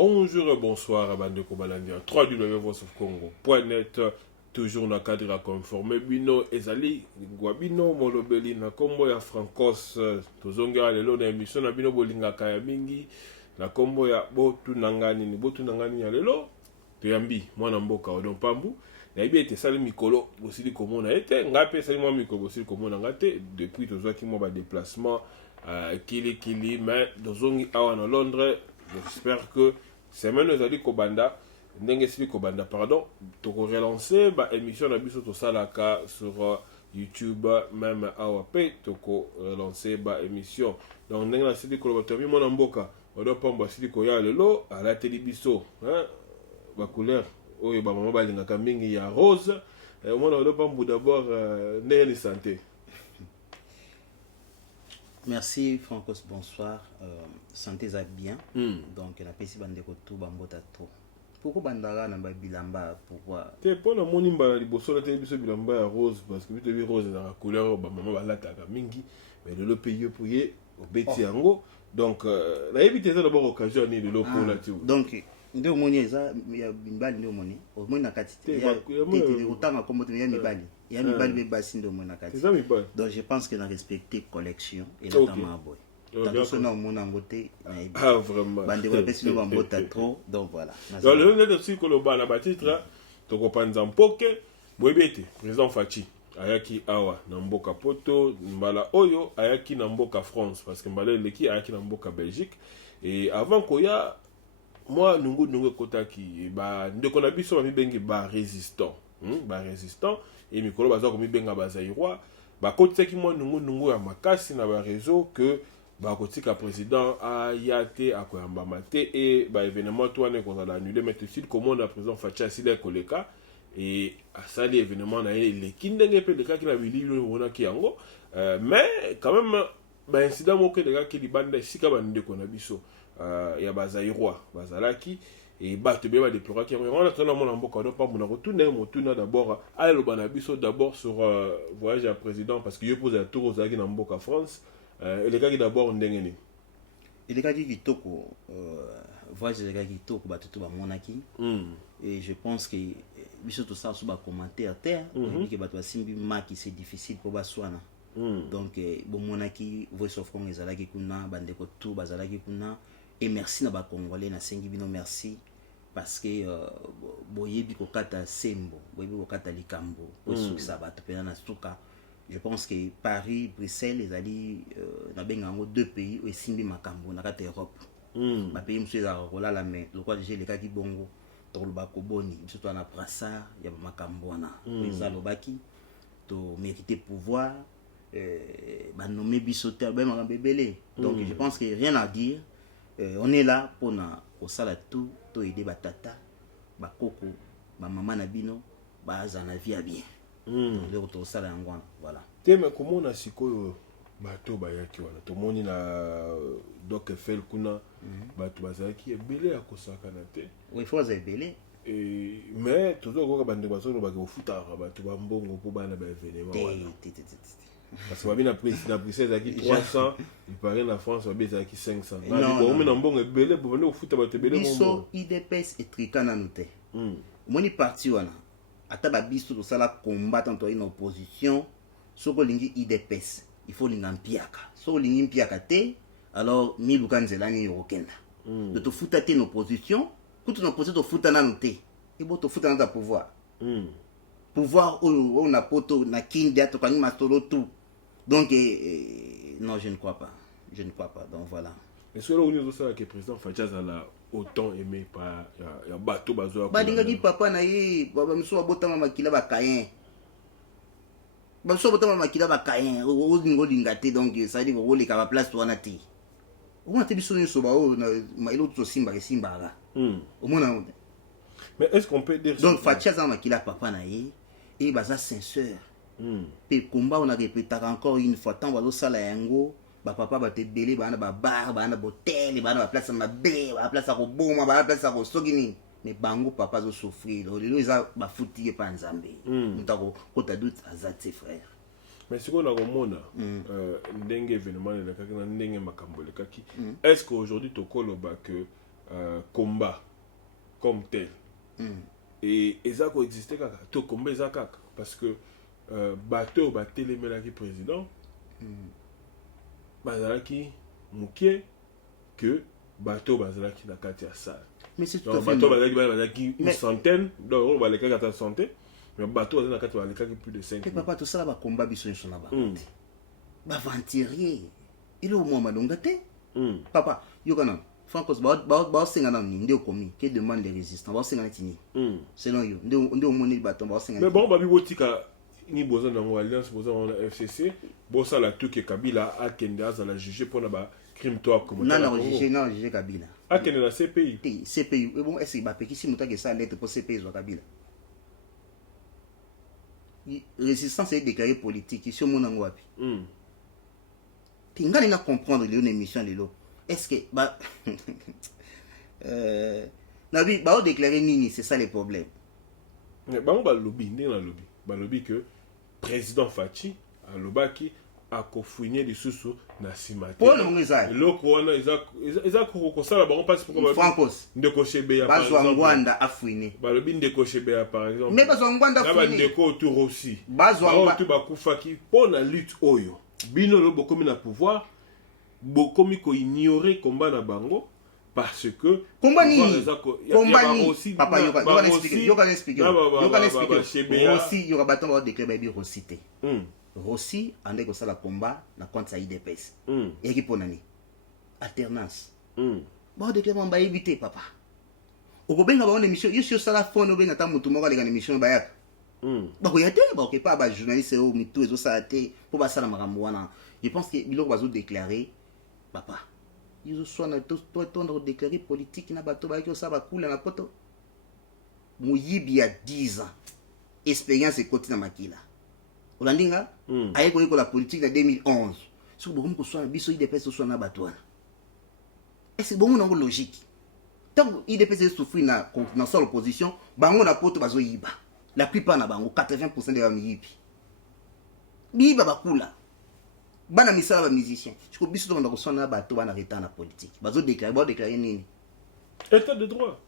Bonjour et bonsoir à Bande Kobalandia, 3W Voice of Congo.net, toujours na cadre à conformer Bino Ezali, Guabino, Molobeli, na combo ya Francos, Tozonga lelo na émission na Bino Bolinga Kaya Mingi, na combo ya Botu Nangani ya lelo, Tuyambi, Mwana Mboka Odon Pambu, na ibi ete sali mikolo, bosili komona ete, ngape sali mwa mikolo bosili komona ngate, depuis tozwaki mwa ba déplacement, Kili, mais Dozongi awa na Londres. J'espère que semaine ezali kobanda ndenge sili kobanda pardon toko relancer ba émission na biso to salaka sur YouTube même awa pe toko relancer ba émission donc ndenge na sili koloba to mi mona mboka odo pamba sili ko ya lelo à la télévision hein ba couleur oyo ba mama balinga mingi ya rose mona odo pamba d'abord ndenge ni santé. Merci Francos, bonsoir. Santé ça bien. Donc la PC bande ko tout bambota trop. Pourquoi bandara na ba bilamba pourquoi? Te pona moni mbala liboso la télévision bilamba ya rose parce que tu rose na couleur ba mama balata ka mingi mais le pays pour y au beti yango donc la éviter ça d'abord occasion ni de loko là tu. Donc ndio moni eza ya bimbali ndio moni. Au moins na kati. Tete otanga comme tu ya mibali. Ya mibali be basi ndio moni na kati. Donc je pense que na respecter collection et notamment boy. Ah vraiment. Donc voilà. Donc le net aussi que le bas na titre toko panza mpoke boyebete président Fachi ayaki awa na mboka poto mbala oyo ayaki na mboka France parce que mbala leki ayaki na mboka Belgique et avant koya moi nungu kotaki ba ndeko na biso ba bengi ba résistant et mikolo baza ko mibenga bazairwa ba kotsaki moi nungu ya makasi na ba réseau que ba kotika président a yate akoyamba mate et ba événement to ane konza annuler mais tout de suite comment na président Facha sile koleka et a sali événement na le kindenge pe le ka ki na bililo wona ki yango mais quand même ba incident moko de ka ki libanda sika ba ndeko na biso ya bazairwa bazalaki et bato be ba déplorer ki on a tona mona mboka do pa mona retourner d'abord à lo bana biso d'abord sur voyage à président parce que yo pose la tour aux na mboka France. Les gars qui d'abord ndenge ni les gars qui kitoko voyage les gars qui kitoko ba tout ba monaki et je pense que biso tout ça sous ba commentaire terre que ba to simbi maki c'est difficile pour ba swana donc bon monaki voice of Congo ezalaki kuna bandeko tout bazalaki kuna et merci na ba congolais na sengi bino merci parce que boyebi ko kata sembo boyebi ko kata likambo ko sukisa ba to pena na suka. Je pense que Paris, Bruxelles, les alliés, dans deux pays où simbi makambo na kata Europe. Ba pays monsieur za rola la main. Le quoi déjà les gars qui bongo to le bako boni, surtout na prasa, ya makambo na. Les alobaki to mériter pouvoir ba nommer bisoter ba makambo belé. Donc je pense que rien à dire. On est là pour na au sala tout to aider ba tata, ba koko, ba maman na bino, ba za na vie à bien. Voilà. Mais comment on a siko bateau bayaki wana tomoni na Doc Eiffel kuna bateau bazaki ebele ya kosaka na te. Oui, faut ça ebele. Et mais toujours ko bande bateau ba ko futa bateau ba mbongo po bana ba événement wana. Parce que babina président Bruxelles aki 300, il paraît la France babeza aki 500. Non, mais na mbongo ebele bo bande ko futa bateau ebele mbongo. Biso IDPS et tricana noté. Moni parti wana. Ata ba biso to sala combattre entre une opposition soko lingi IDPS il faut linga mpiaka soko lingi mpiaka te alors mi lukanzela ni yokenda de to futa te une opposition kutu na opposition to futa na noté et bo to futa na pouvoir pouvoir on na poto na kinde to kanyi masolo tout donc non je ne crois pas donc voilà. Est-ce que là on est aussi avec le président Facha la autant aimé par ya bateau bazo ba dinga ki papa na ye baba miso botama makila ba kayen ba so botama makila ba kayen o dinga te donc ça dit ko le ka ba place to na te o na te biso ni so ba o na mailo to simba ga o mona. Mais est-ce qu'on peut dire donc Facha za makila papa na ye et baza sincère pe combat on a répété encore une fois tant bazo sala yango ba papa ba te belé ba na ba bar ba na botel ba na ba place ma be ba place ko boma ba place ko sogini mais bango papa zo souffrir lelo eza ba futi pa nzambe mutako ko ta doute azate frère. Mais ce qu'on a komona ndenge événement le kaki na ndenge makambo le kaki est-ce qu'aujourd'hui to koloba que combat comme tel. Et ça coexistait kaka. Tout combat ça kaka. Parce que bateau télémelaki président. Bazalaki mukie que bateau bazalaki na kati ya salle. Mais c'est tout à fait. Bateau bazalaki une centaine. Donc on va les kaka santé. Mais bateau bazalaki na kati bazalaki plus de 5. Et papa tout ça là ba combat biso sur na ba. Ba venturier. Il est au moment d'ongate. Papa, yo kana Francos ba senga na ni ndio komi qui demande les résistants ba senga na tini. Selon yo ndio moni bateau ba senga. Mais bon ba bibotika ni besoin dans alliance besoin dans FCC bossa la tout que Kabila a kende à la juger pour na crime toi comme non juger Kabila a kende la CPI CPI bon est-ce ba peki si muta que ça lettre pour CPI zo Kabila résistance est déclarée politique ici au monango wapi tinga na comprendre les émission lelo est-ce que ba na bi ba déclarer nini c'est ça le problème mais ba on va lobby ni na lobby ba lobby que président Fachi alobaki akofouiner lisusu na simati polo ngeza loko wana eza ko sala ba on passe pour Francos ndeko Shebeya par exemple bazwa ngwanda afouiner ba lobi ndeko Shebeya par exemple mais bazwa ngwanda afouiner ba ndeko autour aussi bazwa ngwanda tu bakufaki pona lutte oyo bino lo bokomi na pouvoir bokomi ko ignorer combat na bango parce que combat ni papa yoka expliquer Rossi yoka baton va déclarer bi Rossi te Rossi ande ko sala combat na contre sa IDPS et qui ponani alternance ba déclarer mba éviter papa okobenga ba on émission yo sur sala phone obenga ta mutu moko aleka émission ba yak ba ko yate ba ko pas ba journaliste o mitu ezo sala te pour ba sala makambo wana je pense que biloko bazo déclarer papa ils sont na to déclarer politique na bato ba ki osaba kula na poto muyibi ya 10 ans expérience ekoti na makila olandinga ayeko yeko la politique na 2011 so bokomi ko swana biso IDPS so na bato wana est-ce bon na logique tant IDPS souffrir na seule opposition bango na poto bazo yiba la plupart na bango 80% de ba miyibi biba bakula bana misala ba musicien je crois biso ndako sona bato bana retard na politique bazo déclarer nini état de droit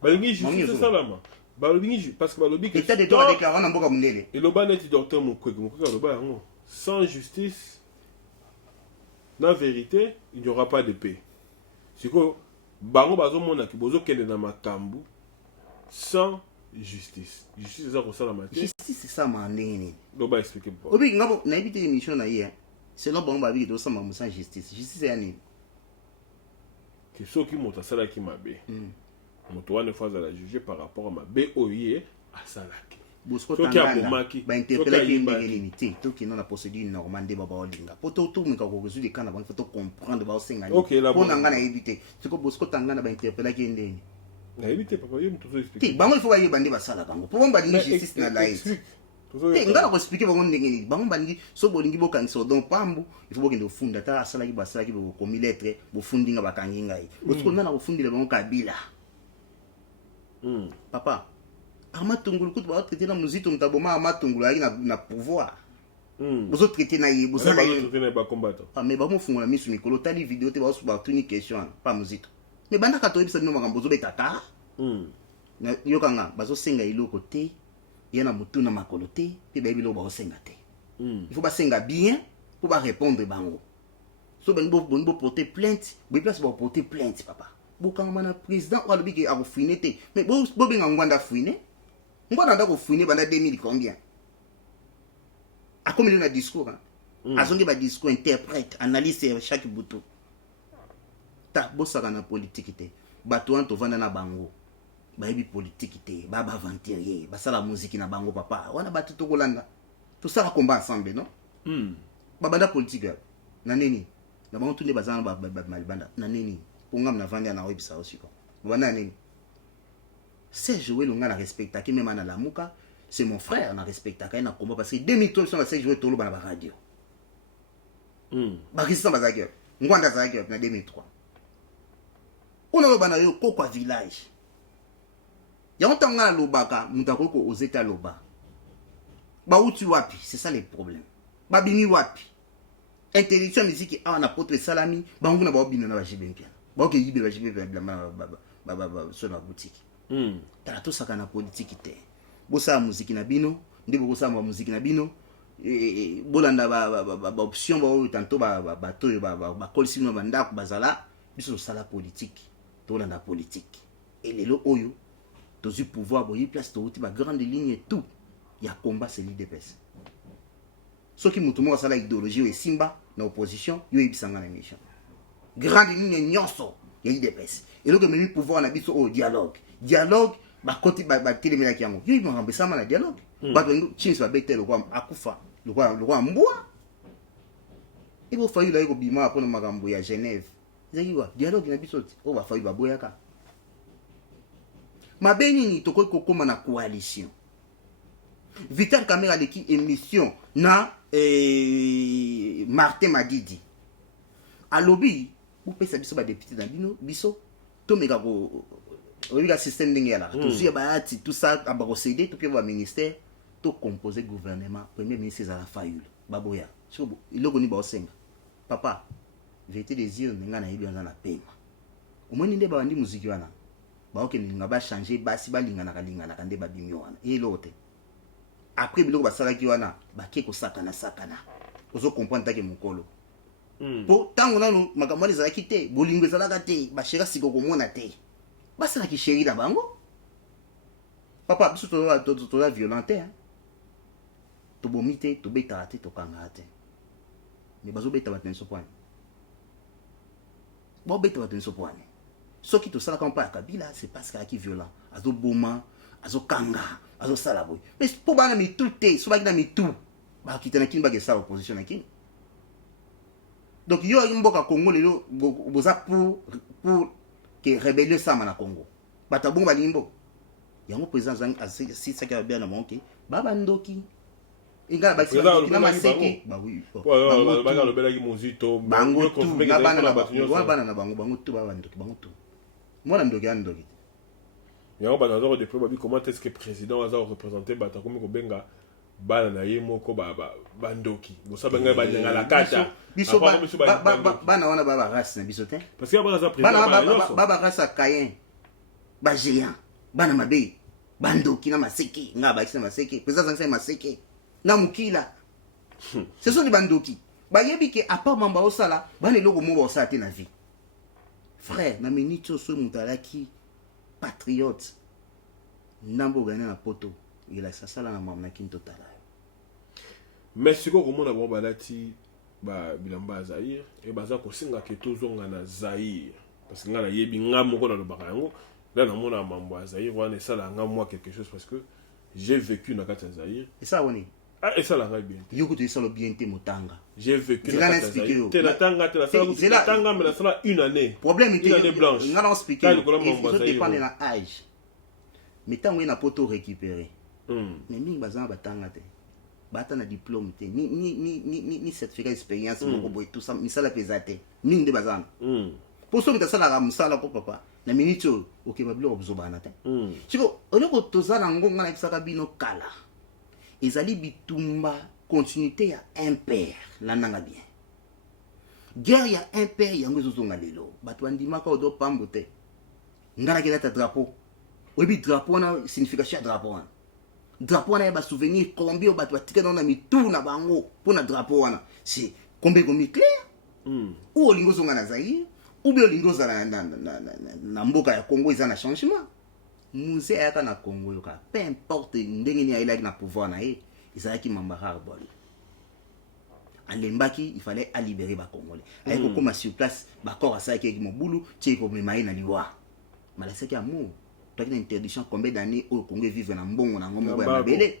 balingi justice salama balingi parce que balobi que état de droit déclarer na mboka mundele et le baneti docteur Mukwege aloba yango sans justice na vérité il n'y aura pas de paix siko bango bazo mona ki bozo kende na makambu sans justice eza ko sala mate justice c'est ça mandeni loba expliquer pourquoi obi ngabo na éviter émission na hier c'est là bon ba bi do sama musa justice ya nini que soki moto sala ki mabe moto wana fois à la juger par rapport à mabe oye asalaki Bosco Tangana ba interpeller ki ndenge te to ki na procédure normale de baba olinga poto to mika ko résoudre kana ba faut comprendre ba osenga ni pour ngana éviter siko Bosco Tangana ba interpeller ki ndenge na éviter papa yo mto expliquer ti bango il faut ba yeba ndi basala bango pour ba ndi justice na live ngana ko expliquer bango ndenge ni bango bandi so bolingi bokangisa donc pambu il faut bokende ofunda ta asala ki basala ki bo komi lettre bo fundinga bakangi ngai Bosco na ko fundira bango Kabila papa amatungulu kutu ba traiter na muzito mtaboma amatungulu ali na pouvoir bozo traiter na ye bozo traiter na ba combattant mais ba mo fungola misu mikolo tali vidéo te ba so ba tuni question pas muzito mais banda ka to ebisa no makambo bozo betaka na yokanga bazo senga iloko te yana mutu na makolo te pe ba bilo ba senga te il faut ba senga bien pour ba répondre bango so ben bo porter plainte bo place ba porter plainte papa bo kanga na président wa lobi ke a fouiner te mais bo benga ngwanda fouiner ngwanda ndako fouiner banda 2000 combien a comme il a discours azongi ba discours interprète analyse chaque bouton ta bosaka na politique te bato anto vanda na bango bayebi politique te baba aventurier basala musique na bango papa wana bato to kolanda to sala combat ensemble non babanda politique na nini na bango tunde bazana ba malibanda na nini pongam na vanda na webisa aussi quoi bana nini c'est jouer le ngana respecta qui même na lamuka c'est mon frère na respecta ka na combat parce que 2003 ça c'est jouer tolo ba na radio ba résistant bazaki ngwanda zaki na 2003 on a bana yo kokwa village ya ontanga lobaka mutako ko ozeta loba ba uti wapi c'est ça le problème ba bini wapi interdiction musique a na potre salami bangu na ba bino na ba jibempia ok yibe ba jibe sur la boutique tala to saka na politique te bosa musique na bino ndebo bosa musique na bino bolanda ba option ba tanto ba to ba kolisi no banda ko bazala biso sala politique to landa politique et lelo oyo to du pouvoir boyi place to ba grande ligne et tout ya combat c'est l'IDPS ce qui mutumo sala idéologie et simba na opposition yo ibisanga na mission grande ligne nyonso ya l'IDPS et donc même pouvoir na biso au dialogue ba côté ba telemela kiango yo ibanga sama na dialogue ba to chinsi ba bete lo kwa akufa lo kwa mbwa et bo fayu la ko bima pour makambo ya Genève zekiwa dialogue na biso o ba fayu ba boyaka mabeni ni to ko koma na coalition Vital Kamera leki émission na Martin Madidi alobi ou pesa biso ba député na bino biso to meka ko obiga système ndenge la to suya ba ati tout ça aba ko céder to ke ba ministère to composer gouvernement premier ministre za la fayule baboya chobo iloko ni ba osenga papa vérité des yeux nga na yebi nga na pema omoni nde ba ndi muziki wana ba oke ninga ba changer basi ba lingana ka nde ba bimyo wana elote après biloko basalaki wana bake ko sakana ozo comprendre take mukolo po tango nanu makambo ezalaki te bolingo ezalaka te bashera siko komona te basalaki chéri na bango papa biso to la violente to bomite to beta te to kanga te mais bazo beta batenso point bo beta batenso point soki to sala kampa Kabila c'est parce qu'il est violent azo boma azo kanga azo sala boy mais pour bana mi tout te so ba mi tout ba kitana kin ba ke sa opposition na kin donc yo mboka Congo lelo boza pour que rébellion sama na Congo bata bomba limbo yango président zang si ça ka bien na monki baba ndoki ingala ba kina maseke ba oui ba ka lobela ki muzito bango tout bana na bango tout baba ndoki mwana ndoki andoki yango bana zo déployer babi comment est-ce que président aza représenter bata comme ko benga bana na ye moko ba ndoki bosa benga ba nyanga la kata biso bana wana baba race na biso te parce que bana za président baba race Cayen ba géant bana mabe bandoki na maseke nga ba kisa maseke président zangisa maseke na mukila ce sont les bandoki ba yebi ke apa mamba osala bana eloko mo ba osala te na vie frère na minito so mutalaki patriote nambo gana na poto il a sasala na mamna kinto tala mais siko komona bo balati ba bilamba Zaïre et baza ko singa ke tozonga na Zaïre parce que ngana yebi ngamo ko na lobaka yango là na mona mambo ya Zaïre wana sala ngamo quelque chose parce que j'ai vécu na kata Zaïre et ça woni et ça la ngai bien yoko to sala bien te motanga j'ai vécu na kata Zaïre te na tanga te la sala tanga mais la sala une année problème une année blanche ngana expliquer il faut dépendre na âge mais tango na poto récupérer mais mingi bazana batanga te bata na diplôme te ni certificat d'expérience moko boy tout ça misala pesate mingi de bazana pour so mitasala ka musala ko papa na minute ok babilo obzobana te siko oloko tozala ngonga na kisaka bino kala ezali bitumba continuité ya impère lananga bien guerre ya impère yango ezozonga lelo bato bandimaka odo pambo te ngana kelata drapeau oyebi drapeau wana signification ya drapeau wana drapeau wana ya basouvenir combien bato batika na mitu na bango mpona drapeau wana c'est combien komi clair ou olingo ozonga na Zaïre ou bien olingo ozala na mboka ya Congo eza na changement musée ayaka na Congo yoka peu importe ndenge ni ayelaki na pouvoir na ye ezalaki mambara bol alembaki il fallait à libérer ba Congolais ayeko koma sur place ba corps asalaki avec mobulu tie ko memaye na liwa malasaki amour toi qui interdiction combien d'années au Congo vivre na mbongo na ngombo ya mabele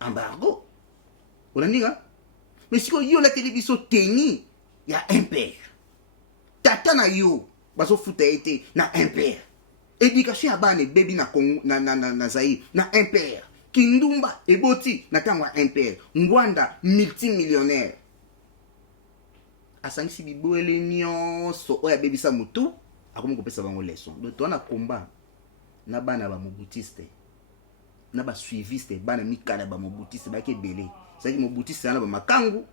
embargo olandika mais siko yo la télévision teni ya impère tata na yo baso futa été na impère éducation ya bana baby na Congo na Zaïre na impère kindumba eboti na tango impère ngwanda multimillionnaire asangisi biboele nyonso oya bebisa mutu akomi kopesa bango leçon donc tona combat na bana ba mobutiste na ba suiviste bana mikala ba mobutiste ba ke belé c'est que mobutiste na ba makangu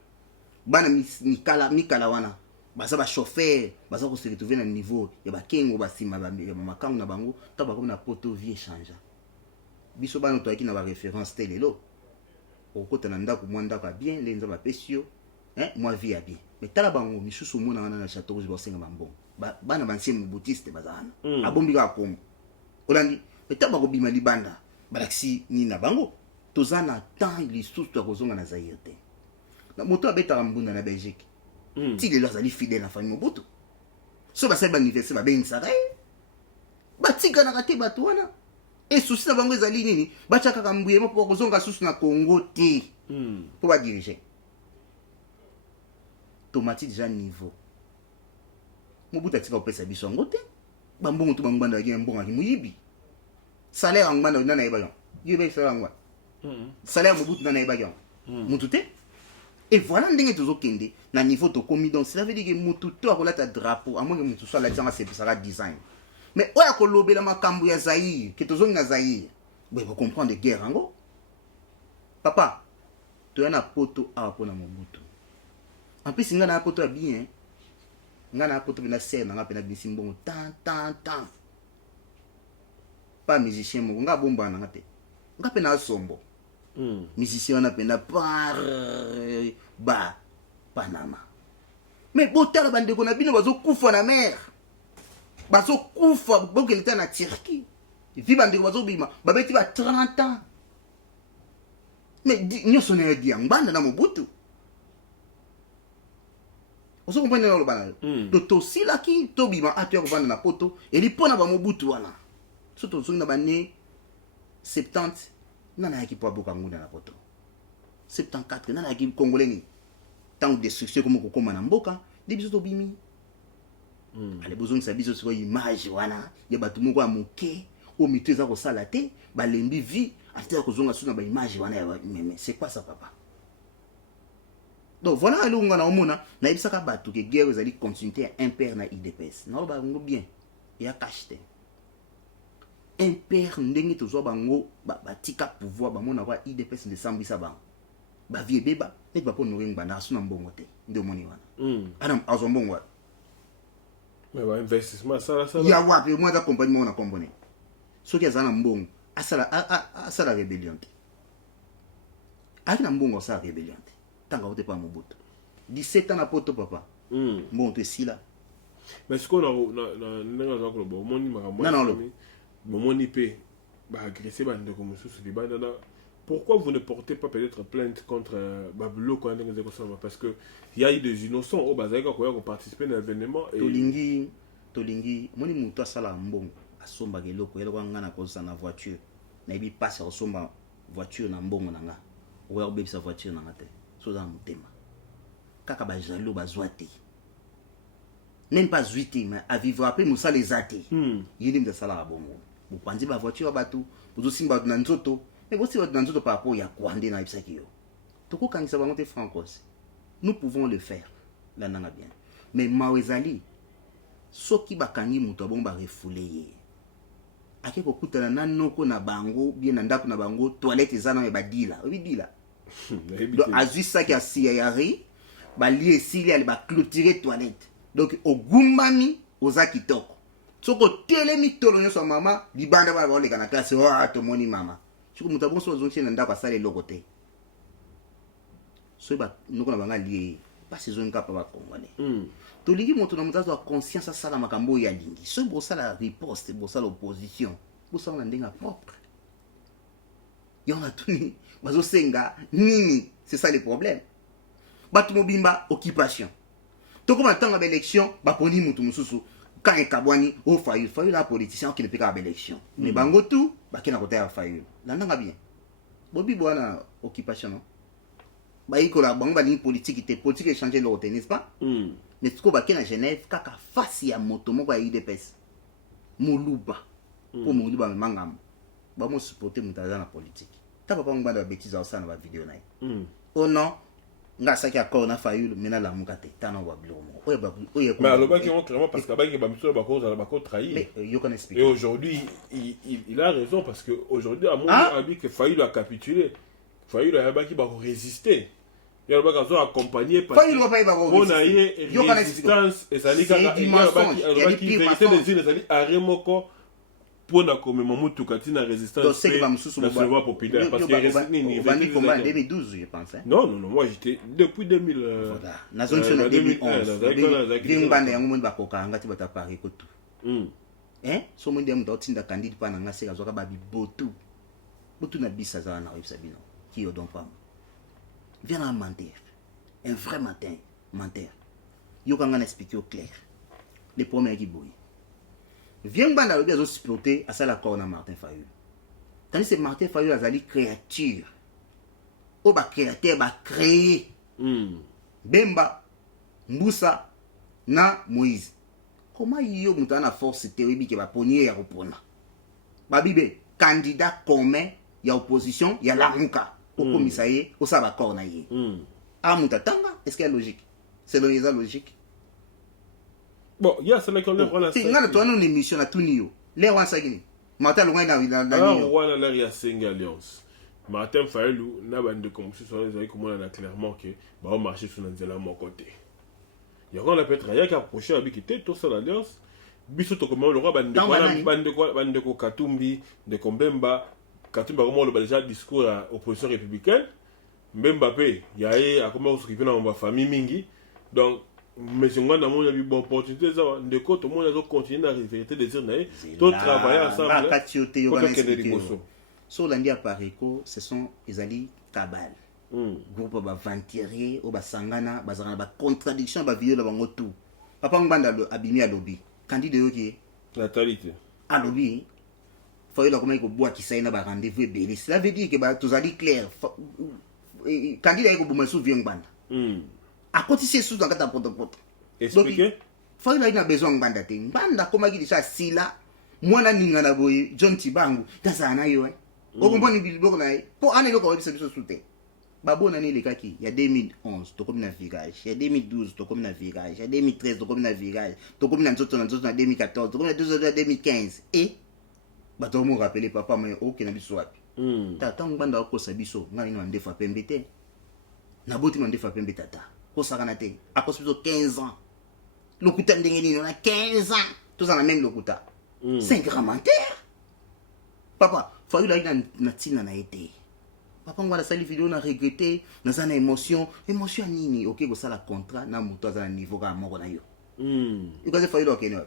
bana mikala wana baza ba chauffeur baza ko se retrouver na niveau ya ba kengo ba sima ba makangu na bango ta ba ko na poto vie changer biso bana to aki na ba référence telelo okota na ndako mwa ndako bien lenza ba pesio moi vie ya bien mais tala bango misusu mona wana na château rouge bosenga bambon bana bancien mobutiste bazana abombi ka komo olandi mais tala bako bima libanda balaksi ni na bango tozana temps lisusu to kozonga na Zaire te na moto abeta mbunda na Belgique ti lelo azali fidèle na famille Mobutu so basali banniversaire babengisa batika na kate bato wana esusi na bango ezali nini batiaka kambuye mo po kozonga susu na Congo te po badirige tomati déjà niveau Mobutu atika kopesa biso yango te bambongo to bangbanda yaki mbongo aki muyibi salaire en ngwana nana yeba yon yeba salaire ngwa salaire Mobutu nana yeba yon mutu te. Et voilà ndenge tozokende na niveau to komi donc cela veut dire que mutu to akolata drapeau à moins que mutu soit la tanga c'est ça design mais oya kolobela makambo ya Zaïre que tozongi na Zaïre ouais vous comprendre guerre ngo papa to yana poto a pona Mobutu en plus ngana poto ya bien ngana poto bina ser na ngapena bisimbongo tan pas musicien mo nga bomba na ngate ngapena sombo musicien on appelle par ba Panama mais botala bande ko na bino bazo kufa na mer bazo kufa bokelita na Turquie vi bande ko bazo bima babeti ba 30 ans mais nyoso ne di nganda na Mobutu oso comprendre lo banal to sila ki to bima atu ko vanda na poto eli pona ba Mobutu wana so to zunga ba ne 70 nana yaki po boka ngunda na poto 74 nana yaki congolais ni tant destruction comme kokoma na mboka de biso to bimi ale besoin de sa biso sur image wana ya batu moko ya moke o miteza ko sala te balembi vie atela ko zonga suna ba image wana ya mais c'est quoi ça papa donc voilà le ngana omona na ibisaka batu ke guerre ezali continuité impère na IDPS na ba ngo bien ya cacheté impère ndenge tozwa bango batika pouvoir bamona kwa IDPS de sambisa bango ba vie beba ne ba po noring bana asuna mbongo te ndio moni wana adam azo mbongo mais ba investissement ça ya wapi moi da compagnie mona kombone soki azana mbongo asala rébellion te akina mbongo sa rébellion te tanga wote pa Mobutu 17 ans na poto papa mbongo te sila mais ce qu'on a ndenge za ko bo moni makambo non Momoni pe ba agresser ba ndeko mususu libanda na pourquoi vous ne portez pas peut-être plainte contre Babulo quand ndenge zeko ça parce que il y a eu des innocents au bazaka ko participer à l'événement et tolingi moni mutu asala mbongo asomba keloko yelo ngana ko sa na voiture na ibi passe osomba voiture na mbongo nanga oya obebisa voiture nanga te so za mutema kaka ba jalo bazwati même pas 8 mais à vivre après musa les athées yindi mdasala bongo bupanzi ba voiture batu buzosimba na nzoto mais bosi na nzoto par rapport ya kwande na ibisaki yo toko kangisa bango te francos nous pouvons le faire la nanga bien mais mawezali soki bakangi muto bongo ba refoulé ye ake ko kutana na noko na bango bien na ndako na bango toilette ezana me badila obidila donc azwisa ki asia yari ba lié sili ali ba clôturer toilette donc ogumbami oza kitoko soko telemi tolo nyoso mama libanda ba oleka na classe wa tomoni mama soko muta bonso ozonche na ndako asale lokote so ba noko na banga lié pas saison kapa ba congolais to ligi moto na mutazo conscience asala makambo ya lingi so bo sala riposte bo sala opposition bo sala ndenga propre yona tuni bazo senga nini c'est ça le problème batu mobimba occupation toko matanga ba élection ba poni mutu mususu quand ekabwani o fayu la politicien qui ne peut pas élection mais bango tout ba kena kota ya fayu landanga bien bobi bwana occupation non ba ikola bango ba ligne politique te politique échanger le route n'est-ce pas mais ce ko ba kena Genève kaka face ya moto moko ya IDPS moluba pour moluba mangam ba mo supporter mutaza na politique ta papa ngba ba bêtise au sana ba vidéo na oh non nga saki akor na fayulu mena la mukate tana wa blomo oye mais alors qui ont clairement parce que ba miso ba cause trahir mais you can explique et aujourd'hui il a raison parce que aujourd'hui à mon avis que Fayulu a capitulé Fayulu a ba qui ba résister Il y a besoin accompagner parce que on a eu résistance et ça dit qu'il y a qui vérité des îles ça dit arrêmoko pour na comme mamutu katina résistance na souvent populaire parce que Bandi combat en 2012 je pense. Non, moi j'étais depuis 2000 voilà na zone en 2011 bien bande yango monde bakoka ngati bata pari ko tout so monde ya muto tinda candide pa na ngase ka zoka ba bibotu botu na bisa za na websa bino qui odon pas viens à mentir un vrai menteur yo kanga na expliquer au clair les premiers qui boy viens banda le bezo supporter à ça la corps na Martin Fayulu tandis que Martin Fayulu azali créature o ba créateur ba créer Bemba Mbusa na Moïse comment yo mutana force théorique qui va ponier ya repona babibe candidat commun ya opposition ya la muka au commissariat au ça va corps na yé mutatanga est-ce qu'il y a logique c'est donc la logique. Bon, il y a celle qu'on a la c'est ngana toi non émission na tunio les wan sagini Martin loin na ni wana la ya singa alliance Martin Fayulu na bande comme si sur les comme on a clairement que ba on marcher sur nzela mon côté il y a on la peut-être ya qui approcher avec qui tout ça l'alliance biso to comme le roi bande ko Katumbi de Kombemba Katumbi comme le déjà discours à opposition républicaine Mbemba pe ya comment s'occuper dans ma famille mingi donc mais si on a une bonne opportunité de côté tout le monde doit continuer à vérité des dire tout travailler ensemble so landi à Pariko ce sont les alliés cabal groupe ba venturier ou ba sangana bazana ba contradiction ba vieux la bango tout papa nganda lo abimi à lobby candidat yoki natalité à lobby faut il comment il boit qui ça na ba rendez-vous belé cela veut dire que ba tous alliés clair candidat ko buma souvient banda à côté c'est sous dans kata poto expliquer faut il a besoin banda te banda comment il dit sila mwana ninga na boy John Tibangu tazana yo o komponi bilbo na po ane loko wa biso soute babona ni lekaki ya 2011 to comme na virage ya 2012 to comme na virage ya 2013 to comme na virage to comme na nzoto na 2014 to comme na 2015 et bato mo rappeler papa mais OK na biso wapi tata nganda ko sabiso ngani na ndefa pembe te na boti na ndefa pembe tata ko sakana te akoso 15 ans lokuta ndenge ni na 15 ans tous en la même lokuta c'est un grand menteur papa faut il a na tina na été papa ngwana sali vidéo na regretter na zana émotion nini OK ko sala contrat na muto za niveau ka moko na yo ikoze faut il OK no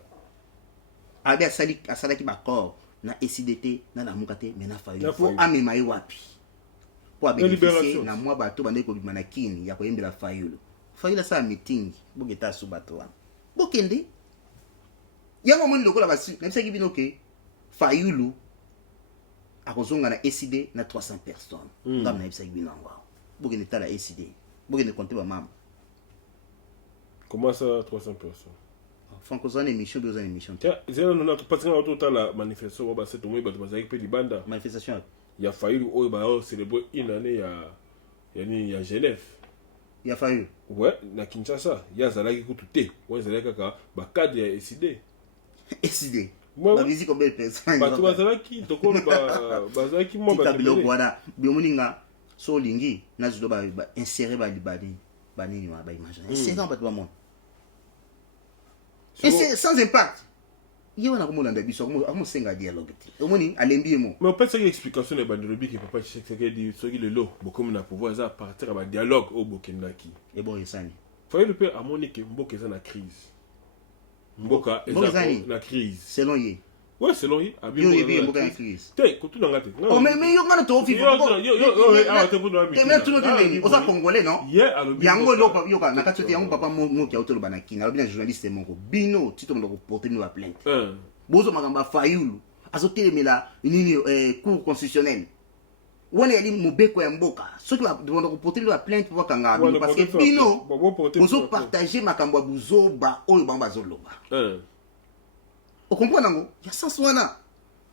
abi asala ki bakor na SDT na la mukate mena faut amema yi wapi po abénéficier na moi bato bande ko bimana kini ya ko yembela Fayulu Fayulu sa meeting bogeta su bato wana bokende yango moni lokola basi na bisaki bino ke Fayulu akozonga na SID na 300 personnes ngam na bisaki bino ngwa bokende tala SID bokende compter ba mama comment ça 300 personnes franco zone émission deux émission tiens zéro non parce que on total la manifestation ba c'est tout moi bato bazaki pe libanda manifestation ya Fayulu oyo ba célébrer une année ya Genève ya Fayulu ouais na Kinshasa ya zalaki kututé ouais zalaki kaka ba cadre ya SID ba visite combien de personnes bato bazalaki tokolo bazalaki mo bato biloko wana biomuninga so lingi na zido ba insérer ba libadi ba nini ba image insérer bato ba monde et c'est sans impact il y a un moment dans biso comme senga dialogue omoni alembi mo mais on peut faire une explication de bandelobi que papa Tshisekedi dit ce qui le lot beaucoup na pouvoir ça partir à dialogue au Bokendaki et bon esani faut le peut amoni que mboka eza na crise mboka eza na crise selon ye ouais selon ye abi mboka na crise te ko tu ngate oh mais yo ngana to fifu yo te pour mais tu no tene o sa congolais non yango lo pa yo ka na kati yango papa mo ki autolo bana kina bien journaliste moko bino tito ndo porter no plainte bozo magamba Fayulu azotelemela nini cour constitutionnelle wona yali mobeko ya mboka soki ndo ko porter la plainte pour kanga parce que bino bozo partager makambo buzoba oyo bamba zoloba o comprendre ngo ya sens wana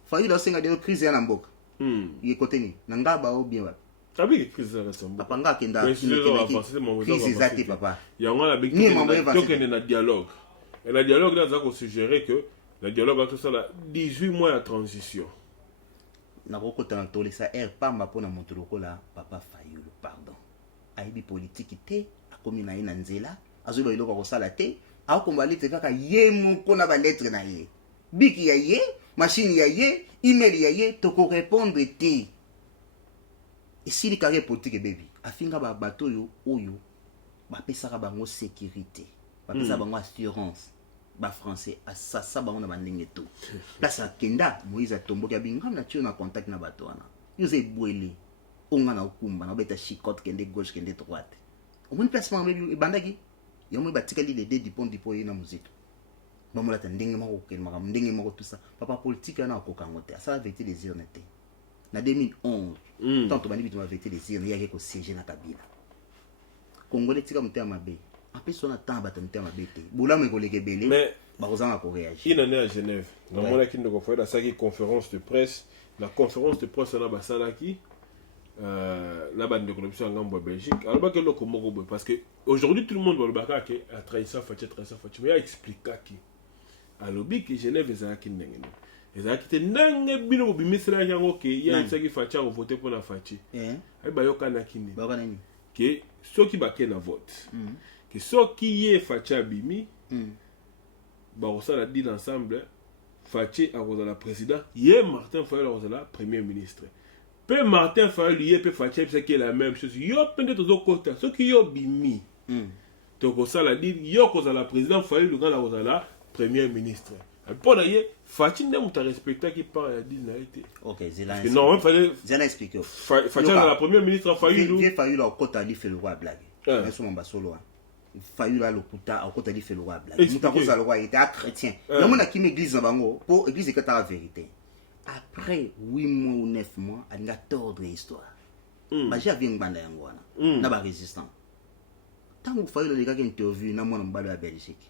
Fayulu asenga de crise ya na mboka ye côté ni na ngaba o bien wa tabi crise ya mboka papa nga kenda crise zati papa ya ngala big tokende na dialogue et la dialogue là ça ko suggérer que la dialogue a tout ça là 18 mois de transition na kokota na tolisa pamba pona moto lokola papa Fayulu pardon aibi politique te akomi na ye na nzela azoba iloko kosala te akomba lettre kaka ye moko na ba lettre na ye biki ya ye machine ya ye email ya ye toko répondre te esili kaka politique bebi afinga ba bato oyo bapesaka bango sécurité bapesaka bango assurance ba français asasa bango na bandenge to place akenda Moïse atomboki abinga na tio na contact na bato wana yoze ebwele onga na okumba na beta chicote kende gauche kende droite omoni place mwa bebi ebandaki yomo batikali les deux du pont ye na muzito bamolata ndenge moko kokende makambo ndenge moko tout ça papa politique wana akokango te asala vérité des urnes te na 2011 tant tobandi bitu ma vérité des urnes yake kosiéger na Kabila congolais tika mutema mabe apesi wana temps bato mutema mabe te bolamu ekoleka ebele mais bakozanga koréagir il en est à Genève namonaki ndeko foye asalaki conférence de presse la conférence de presse wana basalaki là bandeko na biso ya ngambo ya Belgique alobaki eloko moko boye parce que aujourd'hui tout le monde balobaka ke atrahisa Fachi mais ya explikaki alobi ke Genève ezalaki ndenge nini ezalaki te ndenge bino bobimiselaki yango ke ya isaki Fachi akovote mpona Fachi ayi bayokanaki nini ke soki bake na vote ke soki ye Fachi abimi bakosala deal ensemble Fachi akozala président ye Martin Fayulu akozala premier ministre pe Martin Fayulu ye pe Fachi c'est la même chose yo pende tozo kota soki yo bimi tokosala deal yo kozala président Fayulu ngana kozala premier ministre pour d'ailleurs Fachi ne muta respecta qui par la deal na été OK zela non fallait zela expliquer Fachi la premier ministre Fayulu ye Fayulu okota li fait le roi blague mais mon basolo Fayulu lokuta okota li fait le roi blague muta koza le roi était chrétien le monde qui m'église na bango pour église que ta vérité après 8 mois ou 9 mois il a tordre histoire baji avien nganda yango wana na ba résistant tango Fayulu le gars interview na mwana mbalo ya Belgique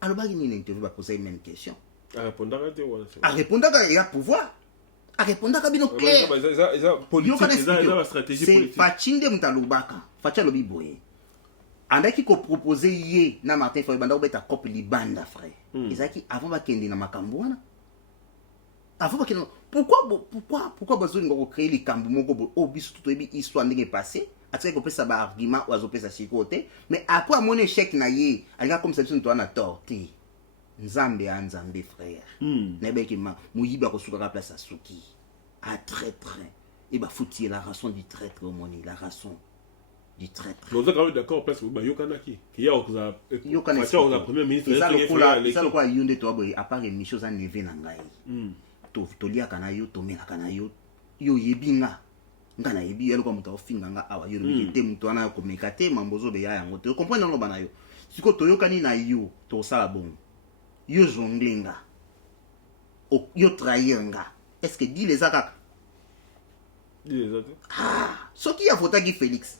alobaki ni interview ba poser même question a répondaka il a pouvoir a répondaka bino clair politique ça stratégie politique Fachinde mutalobaka Fachi alobi boye andaki ko proposer ye na Martin Fayulu banda obeta cop libanda frère ezaki avant bakende na makambo wana avant bakende pourquoi besoin de créer les camps moko au biso tout ebi histoire ndenge passé atsai ko pesa ba argument oazo pesa sikote mais après mon échec na ye alika comme ça biso to na torti nzambe a nzambe frère nebeki ma muyiba ko suka place à suki à traître et ba foutir la rançon du traître au moni la rançon du traître nous sommes d'accord parce que ba yokanaki qui y a Fachi au premier ministre ça le quoi yonde to boy à part une chose en lever na ngai to liaka na yo to melaka na yo yo yebinga ngana yebi yelo kwa muta ofinga nga awa yo te muto ana ko mekate mambozo be ya yango te comprendre ngo bana yo siko to yokani na yo to sala bon yo zonglenga o yo trahirnga est-ce que dit les akaka ce qui a voté qui Félix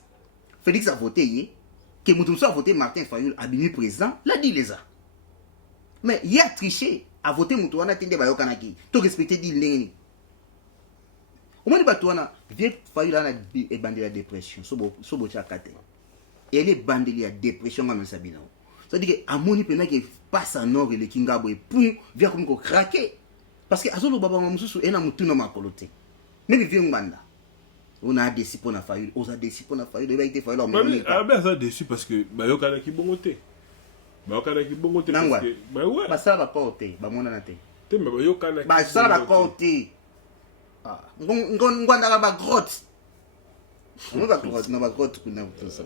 a voté ye que muto a voté Martin Fayulu abimi président la dit les a mais il a triché a voté mutu wana tende bayokana ki to respecter dit ndenge omoni bato wana vie Fayulu na e bandeli la dépression sobo chakate elle est bandeli la dépression ngana sabina ça dit que amoni pena que passe en or le kingabo et pum vient comme ko craquer parce que azolo baba mususu ena mutu na makolote mais vie nganda on a décidé pour na Fayulu on a décidé pour na Fayulu il va été Fayulu mais ça déçu parce que bayokana ki bongote bayokana ki bongote parce que bah ouais basala ba porter ba mona na te te mais bayokana ba sala ba porter ngwanda ba grotte on va grotte na ba grotte kuna tout ça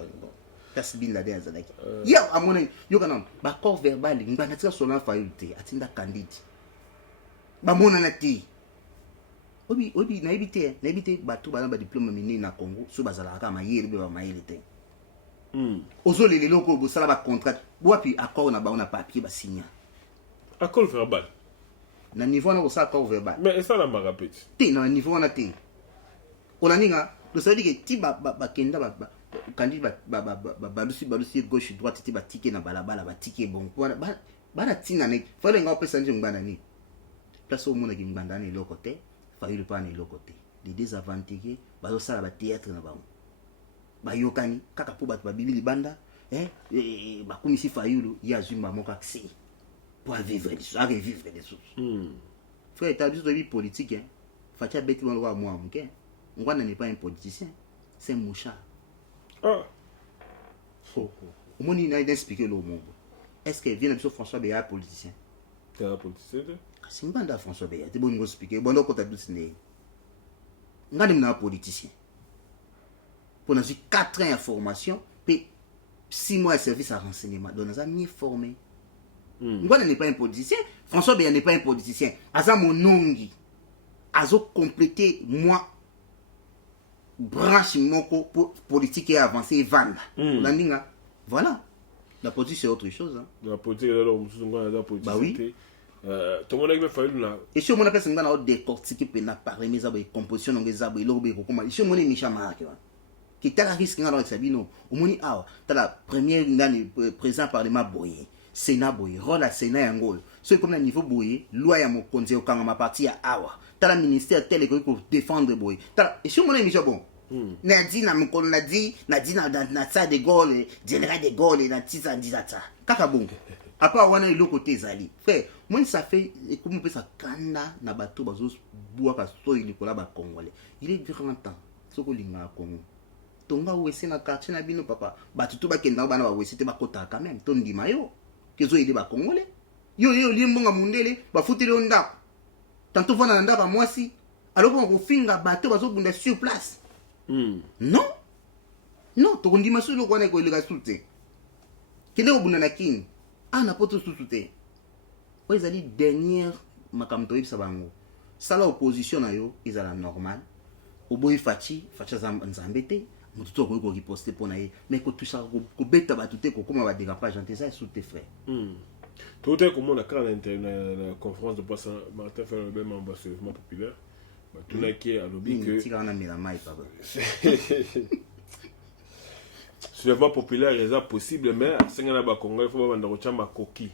kasi binda de azalaki ya amona yokana ba corps verbal ngwana tsaka sona Fayulu te atinda candide ba mona na te obi na ebite bato bana ba diplôme mini na Congo so bazala ka mayele be ba mayele te ozolele loko bosala ba contrat boapi accord na ba on a papier ba signer accord verbal na niveau na ça accord verbal mais ça la me rappelle te na niveau na te on a ninga to ça dit que ti ba kenda ba candidat ba lusi gauche droite ti ba ticket na balabala ba ticket bon ba na tina ne fallait nga opesa nje ngana ni place au monde ki nganda ni loko te Fayulu pa ni loko te les désavantages ba zo sala ba théâtre na bango ba yokani kaka po bato ba bibili banda ba komisi Fayulu ya zumba moka accès pour vivre des choses frère ta biso de politique Fachi beti bon roi moi ngwana n'est pas un politicien c'est un mouchard Ah. Au moins, il a expliqué le monde. Est-ce que vient de François Béat, politicien? C'est un politicien? C'est un bande François Béat. C'est bon, il expliquer. Bon, donc, on a dit que nous sommes un politicien. Pour nous 4 ans de formation, puis 6 mois de service à renseignement. Donc, nous avons mieux formé. Moi, n'est pas un politicien. François Béat n'est pas un politicien. Asa mon nom, Azo complété moi branche moko pour politique et avancer vendre. Voilà. La politique c'est autre chose. Hein. La politique est là, la politique. Bah oui. Tout le monde a fait là. Et si on a fait ça, décortiquer pour parler mes abos, composition dans les abos, l'obé comment. Si on a mis marque, qui t'a la risque dans le sabino. Au moins ah, t'as la première année présent parlement boyé. Sénat boyé, rôle à Sénat Angol. Ce comme le niveau boyé, loi à mon conseil au camp ma partie à awa. T'as le ministère tel que pour défendre boyé. Et si on a mis bon. Nadi na mkono nadi na ça de Gaulle, général de Gaulle na tisa ndizata. Kaka bon. Apa wana ilo côté zali. Frère, moi ça fait comme on peut ça kanda na bateau bazo bois ka soyi likola ba congolais. Il est grand temps. Soko linga Congo. Tonga wese na quartier na bino papa. Batutu ba kenda bana ba wese te ba kota quand même. Tondi mayo. Kezo ile ba congolais. Yo liembonga mundele ba futile onda. Tantôt vana ndaba mwasi. Alors on finga bateau bazo bunda sur place. Non, tu dis que tu as dit que tu as dit na poto sous-souté. Ils ont dit dernière makamto sabango. Ça l'opposition na yo, ils la normal. Au boy fachi nzambete, mututo ko riposter pour naé, mais ko tout ça ko beta batute ko comment va dérapage entre ça sous tes frères. Tout est comme on a quand la conférence de presse Martin fait le même ambassadeur populaire. Tout n'est qu'à lobby que soulèvement populaire est possible, mais à 5 ans Congo il faut pas vendre ma coquille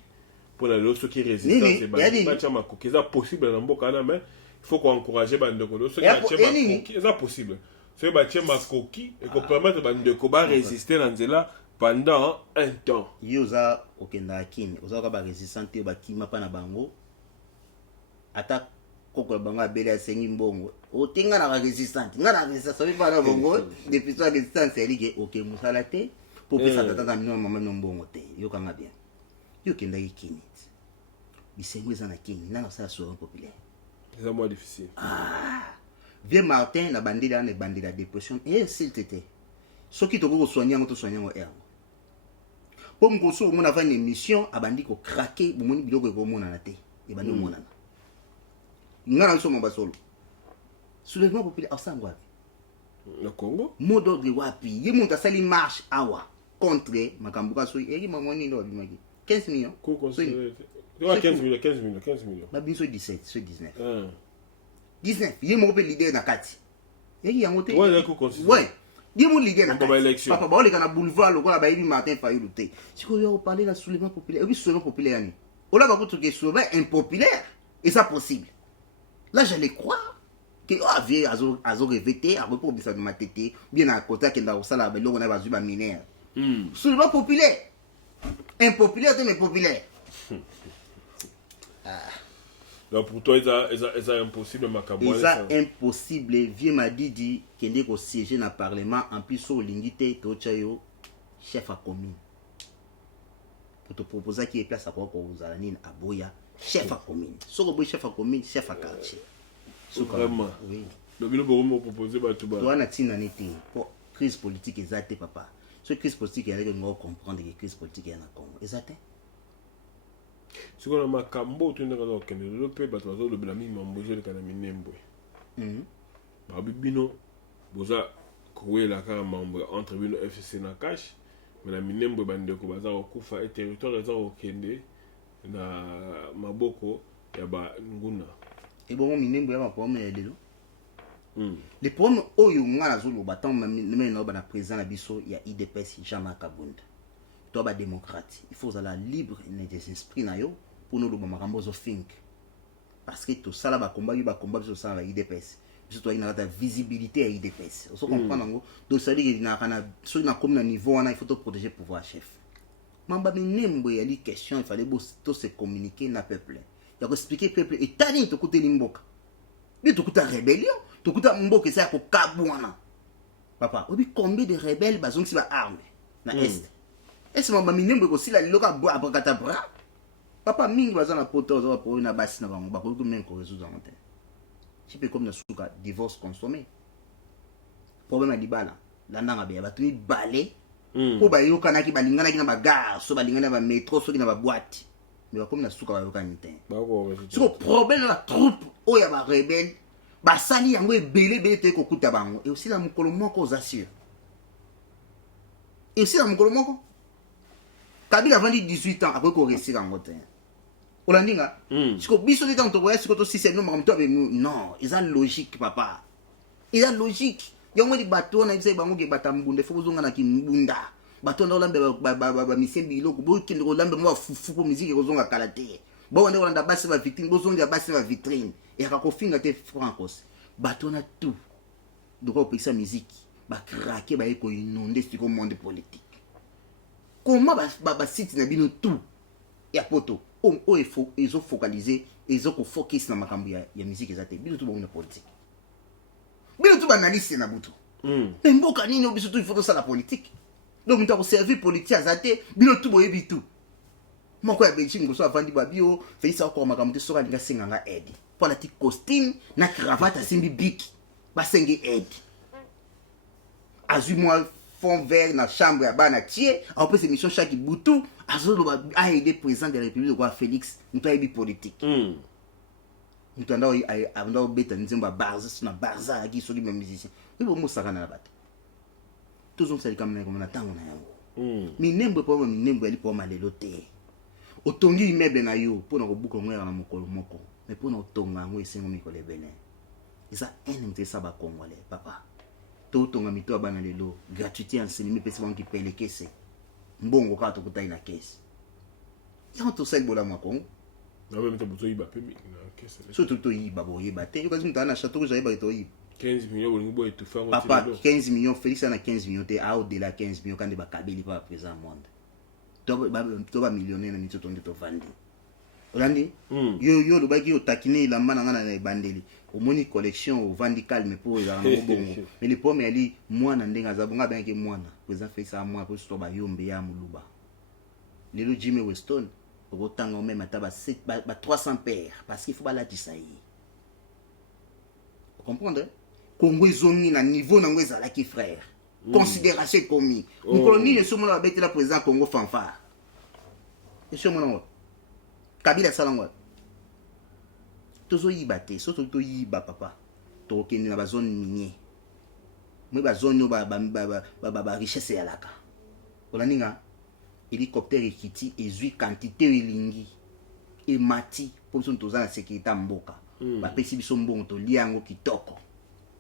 pour la l'autre qui résiste c'est pas ma coquille c'est possible dans beaucoup mais il faut qu'on encourage bande ko ceux qui ma coquille c'est possible c'est bâtir ma coquille et qu'on permettre bande ko ba résister dans là pendant un temps yoza okenda kini oza ka ba résistante ba kima pa na bango attaque koko banga bele asengi mbongo otenga na résistante ngana résistance ça veut pas bongo depuis ça résistance elle dit OK musala te pour pesa tata mino mama no mbongo te yo kanga bien yo kenda ikini bisengo ezana kini na ça sur populaire c'est moins difficile vieux Martin na bandila na bandila dépression et s'il t'était ce qui te go soigner ngo to soigner ngo ergo pour ngo so mo na va une émission abandi ko craquer bo moni biloko ko mona na te e bandi mona ngana so mba solo soulèvement populaire asangwa le Congo modo de wapi ye monta sali marche awa contre makambuka so eri mamoni ndo bimaki 15 millions ko conseiller 15 millions ba binso 17 so 19 ye mo pe leader na kati eri yango te ouais ko conseiller ouais ye mo leader na kati papa ba ole kana boulevard lokola ba yibi Martin Fayulu te siko yo parler la soulèvement populaire et puis soulèvement populaire ni ola ba ko to ke soulèvement impopulaire et ça possible. Là, j'allais croire que vieux azo revêté, après pour ça de ma tête, bien à côté qu'il a au salaire, mais là on a basu ba mineur. Soulèvement populaire, impopulaire mais populaire. Donc pour toi, c'est impossible macabou. C'est impossible. Vieux m'a dit qu'il est au siège dans le parlement en plus au lingité tochayo chef à commune. Pour te proposer qu'il y ait place à quoi qu'on vous a à Boya. Chef à commune. Sur le chef à commune, chef à quartier. Vraiment. Oui. Le bureau me proposer tout bas. Toi, tu n'as été pour crise politique exacte, papa. Ce crise politique, il y a que comprendre que crise politique est en Congo. Exact. Si on a ma cambo, tu n'as pas qu'un le peu, parce que le blâme m'a embauché le canamine mboué. Babino, boza, coué la membre entre le FCC na cash, mais la mine bande ko baza okufa et territoire za okende. Na maboko ya ba nguna et bon minembo ya ba problème ya lelo les problèmes oyo ngana zolo batant même na ba président na biso ya IDPS Jean-Marc Kabunda to ba démocrate il faut la libre des esprits na yo pour nous ba makambo zo think parce que to sala ba combat biso sala ba IDPS biso to ina la visibilité ya IDPS on se comprendre ngo donc ça dit que na kana so na comme na niveau wana il faut to protéger pouvoir chef. Mamba minembo ya li question il fallait tout se communiquer na peuple. Il faut expliquer peuple et tani to côté limboka. Mais to côté rébellion, to côté mboka ça ko kabwana. papa obi combien de rebelles bazongi si ba arme na est est ma minembo ko sila liloka bo abrakadabra papa mingi baza na poto za po na basi na bango ba ko même ko résoudre en terre tu peux comme na suka divorce consommé problème à libala landanga be ba tu balé ko ba yoka na ki balingana ki na bagar so balingana ba métro so ki na ba boîte mais ba comme na suka ba yoka nten ba ko so problème la troupe o ya ba rebelle ba sali yango ebele te ko kuta bango et aussi la mukolo moko aux assure et aussi la mukolo moko Kabila vandi 18 ans après qu'on réussisse en côté. Olandinga. Siko biso de temps to voyage siko to système non to be non, ils ont logique papa. Ils ont logique. Yango di bateau na ibse bango ke batambunde fo zonga na kimbunda. Bateau na lambe ba misembi loko bo kinde ko lambe mo fufu ko musique ko zonga kalate. Bo wande ko landa basi ba vitrine, bo zonga basi ba vitrine. Et ka ko finga te francos. Bateau na tout. Doko pesa musique. Ba craquer ba ko inonder siko monde politique. Comment ba site na bino tout ya poto o faut ils ont focalisé ils ont focus na makambo ya musique ezate bino tout ba politique bino tout ba analyse na butu mais mboka nini obiso tout il faut ça la politique donc on t'a servir politique azate bino tout boyebi tout moko ya Belgique ngoso avandi ba bio felisa ko makambo te soka linga singanga aide politique costume na cravate asimbi biki ba sengi aide azui-moi fond vert na chambre ya bana tie après ces missions chaque boutou azolo a aidé président de la République de Félix ntoyebi politique ntanda ando beta nzemba barza na barza ki soli même musicien ibo musaka na bato toujours ça comme na tango na yango minembo po minembo ali po malelo te otongi immeuble na yo po na kobuka ngwera na mokolo moko mais po na otonga ngo esengo mikolo ebene eza ene ça ba congolais papa tonga mito bana lelo gratuité enseignement pesi banki pele kese mbongo ka to kutai na kese ya to sel bola makongo na ba mito buto iba pe na kese so to yiba bo yiba te yo kazi mutana na chateau ja yiba to yiba 15 millions bolingo boy to faire papa 15 millions Félix na 15 millions te a au-delà 15 millions quand de ba kabeli pa présent monde to ba millionnaire na mito tonde to vandi olandi yo lo baki otakine la mana ngana na bandeli omoni collection au vandi calme pour la bongo mais les pommes ali mwana ndenga za bonga bien ke mwana président fait ça moi pour to ba yombe ya muluba lelo Jimmy Weston okotanga même ataba 300 paires parce qu'il faut ba la tisaï comprendre Congo izongi na niveau na ngweza la ki frère considération commis mkoloni le somo na betela président Congo fanfare et somo na Kabila salangwa tozo yiba te so to yiba papa to kende na ba zone minier moi ba zone no ba richesse ya laka olaninga hélicoptère ekiti ezui quantité elingi e mati pour son toza na sécurité mboka ba pesi biso mbongo to liango kitoko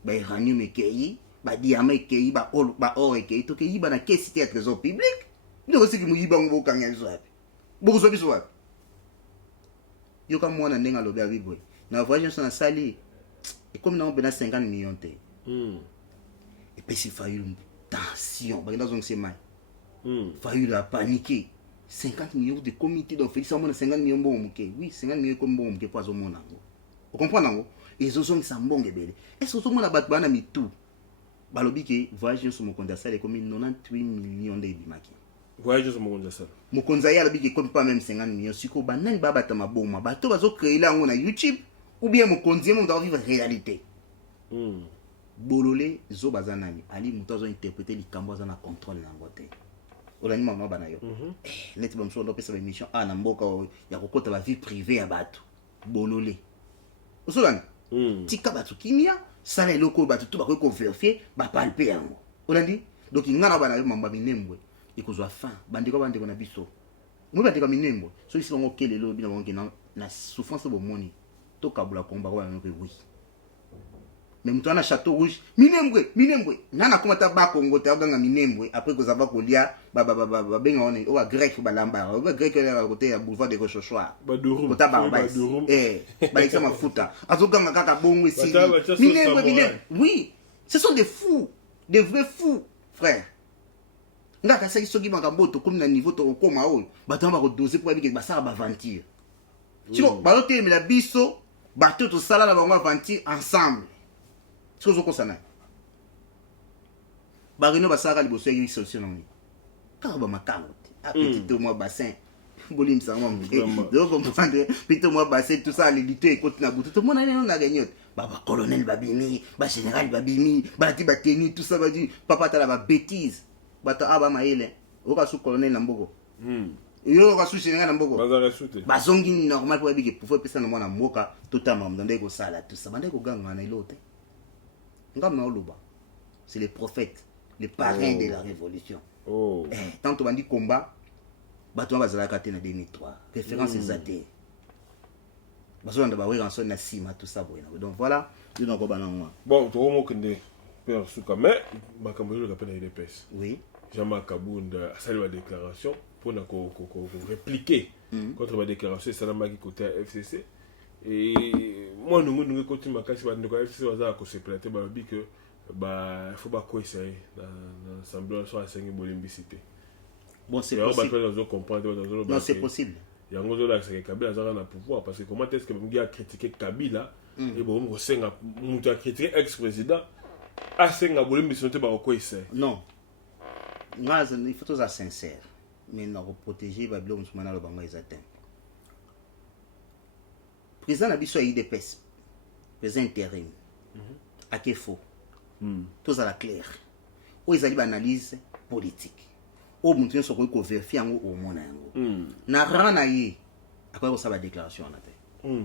ba uranium ekei ba diamant ekei ba or ekei to ke yiba na caisse de trésor public ndoko siki mu yiba ngo kanga zo api boko so biso wapi yo comme moi na ndenga lobe a vivre na voyage sur na sali et comme na on bena 50 millions te et puis il faut une tension parce que dans un semaine faut la paniquer 50 millions de comité donc Félix on a 50 millions bon mke oui 50 millions comme bon mke pas au monde nango vous comprenez nango et zo ça mbonge bele est-ce que na bat bana mi tout balobi ke voyage sur mon compte sali comme 98 millions de bimaki voyage sur mon compte ça mokonza ya lobi ke comme pas même 50 millions siko banani baba tama boma bato bazo créer là on a YouTube ou bien mokonzi mo dans vivre réalité bololé zo bazanani ali muto zo interpréter likambo za na contrôle na ngote olani mama bana yo net bamso ndo pesa émission na mboka ya kokota ba vie privée ya bato bololé osolana tika bato kimia sala eloko bato to ba ko vérifier ba palper yango olandi donc ngana bana yo mamba minembwe ikozwa fin bandeko bandeko na biso moi bandeko minembo so isi bango kelelo bina bango na souffrance bo moni to kabula komba ko yango oui même toi na château rouge minembwe nana komata ba kongo ta ganga minembwe après kozava kolia ba benga on o grec ba lamba ba grec ya côté ya boulevard de Rochechouart ba durum kota ba ba isa mafuta azoganga kaka bongo esi minembwe oui ce sont des fous des vrais fous frère ngaka saki soki makambo to comme na niveau to koma oyo bato ba ko doser pour abiki basala ba aventure siko ba lote la biso bato to sala na bango aventure ensemble siko zo kosana ba réunion ba sala liboso ya solution non car ba makango petit moi bassin bolim ça moi donc comprendre petit moi bassin tout ça les lutter et continuer tout le monde on a gagné ba colonel babimi ba général babimi ba ti ba tenue tout ça ba dit papa ta la ba bêtise ba ta aba maele o ka sous colonel na mboko yo ka sous général na mboko ba zongi normal pour bige pour faire pesa na mwana mboka totama ndande ko sala tout ça bande ko ganga na ilote ngam na oluba c'est les prophètes les parrains de la révolution. Tant on dit combat, bateau va zala kate na 2003. Référence exacte. Bateau on doit voir en son nasima tout ça bon. Donc voilà, nous n'avons pas non. Bon, tu vois que père Souka mais makambo le rappel de pèse. Oui. Jean-Marc Kabunda a salué la déclaration pour na ko répliquer contre la déclaration Salama qui côté FCC et moi nous côté makasi ba ndeko FCC waza ko se plater ba bi que bah il faut pas quoi essayer dans semblant soit à 5 bolimbicité. Bon c'est possible. Non c'est possible. Il y a un gros là que Kabila a un pouvoir parce que comment est-ce que vous a critiqué Kabila et bon on a critiqué ex-président à 5 bolimbicité par quoi essayer. Non. Moi il faut être sincère. Mais nous protéger Babylone musulmana le bango exactement. Président Nabiso IDPS. Président intérim. À quel faux? Tout à la claire. Où ils allaient analyse politique. Où monter sur quoi vérifier en au monde. Na rana y à quoi ça va déclaration en tête.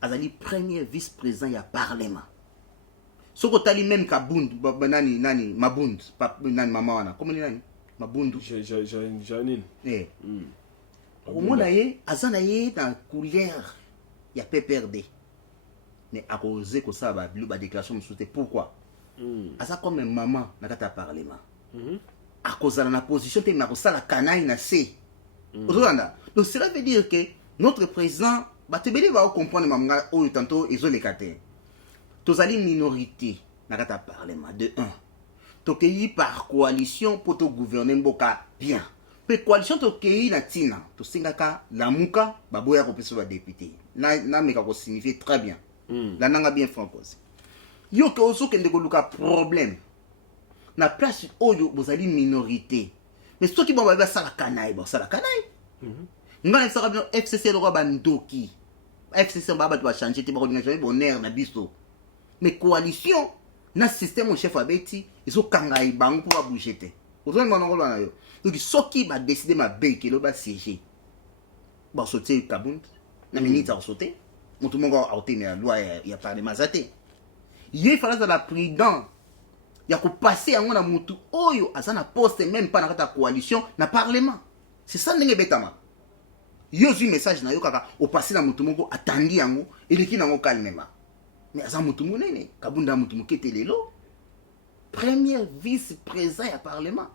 Azali premier vice-président il y a parlement. Ce que tali même kabund nani mabund nani mama wana comment nani mabundu Janine. Au monde y azana y dans couleur il y a PPRD. Mais à cause que ça va la déclaration me souhaiter pourquoi asa comme maman na kata parlement à cause de la position te na ko la canaille na c donc cela veut dire que notre président ba te beli va comprendre mamanga o tantôt ils ont les caté tous ali minorité na kata parlement de 1 to pays par coalition pour te gouverner mboka bien pe coalition to pays na tina to singaka lamuka baboya ko pesa ba député na meka ko signifier très bien la nanga bien francose yo que oso kende ko luka problème na place oyo bozali minorité mais ceux qui bon ba sala kanaï bon sala kanaï ngana sala bien FCC le ba ndoki FCC ba ba changer te ba ko changer bonheur na biso mais coalition na système au chef abeti ils ont kangai bango pour bouger te ozo ngana ngolo na yo donc ceux qui ba décider ma beke lo ba siéger ba sauter kabund na minute à sauter tout le monde a obtenu la loi il y a pas de mazate. Il fallait la prudent. Il y a que passer à mon mutu oyo azana poste même pas dans la coalition na parlement. C'est ça n'enge betama. Yo un message na yo kaka au passer na mutu moko attendi yango eleki nango calmement. Mais azana mutu monene kabunda mutu mokete lelo. Premier vice-président à parlement.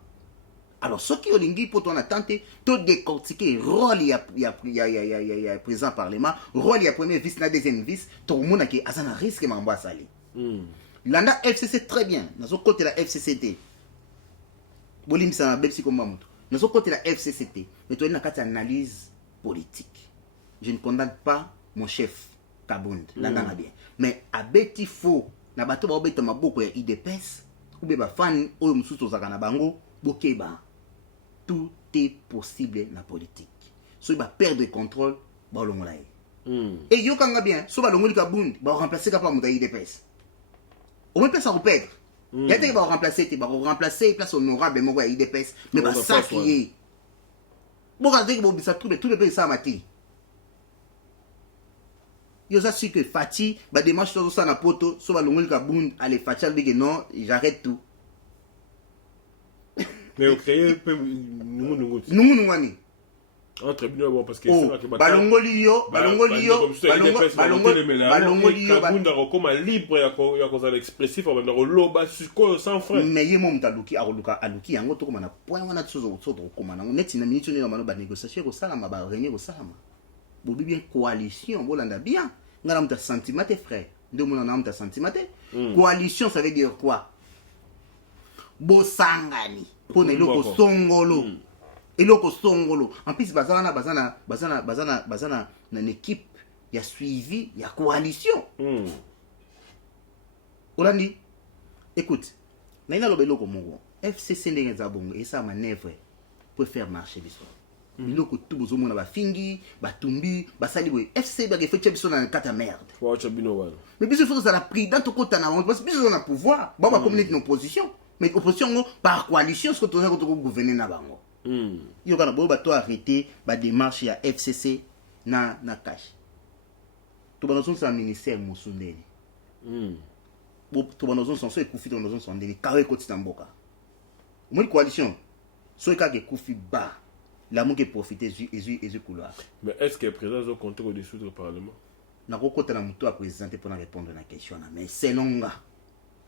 Alors ceux qui ont l'ingui pour ton attente tout décortiquer rôle il y a président parlement rôle il y a premier vice na deuxième vice tout le monde qui a un risque m'envoie sali landa FCC très bien dans ce côté la FCCT bolim ça na bepsi comme mamuto dans ce côté la FCCT mais toi il n'a qu'à analyse politique je ne condamne pas mon chef Kabund landa bien mais à beti faux na bato ba obeta maboko ya IDPS ou be ba fan o mususu zaka na bango bokeba. Tout est possible dans la politique. Si on va perdre le contrôle, on va le et yo kanga bien, si on va le Kabund, on va remplacer par mon IDPS. Au moins, ça va perdre. Il y a des gens qui vont remplacer, place honorable, mais on va IDPS. Mais on va sacrifier. Bon, regardez que ça trouve tout le pays ça matin. Yo ça sûr que Fati, bah démarche tout ça na poto, si on va le Kabund, allez Fati, elle dit non, j'arrête tout. Mais on crée nous entre bien parce que c'est balongolio Kabunda comme libre ya cause l'expressif on va loba sans frein mais yemo mtaluki aluki yango to komana point wana tsozo komana neti na minute na mano ba négociation ko salama ba réunion ko salama bobi bien coalition bolanda bien ngala mta sentiment frère ndio mona na mta sentiment coalition ça veut dire quoi bosangani pour eloko songolo eloko songolo en plus bazana na une équipe ya suivi ya coalition Olandi écoute na ina lobelo ko mongo FCC ndenge za bongo et sa manœuvre pour faire marcher biso biloko tout bozomona bafingi batumbi basali boye FCC ba fait biso na kata merde mais biso faut ça la pris dans to kota na parce que biso na pouvoir ba communauté en opposition mais opposition par coalition ce que to gouverner na bango yo kana bo ba to arrêter ba démarche ya FCC na cash to ba dans son ministère musundeli to ba dans son so ekufi to ba dans son ndeli kawe koti tamboka moi coalition so ka ke kufi ba la mouke profiter et couloir. Mais est-ce que le président a compté au-dessus du Parlement? Je ne sais pas si président pour répondre à la question. Mais c'est long.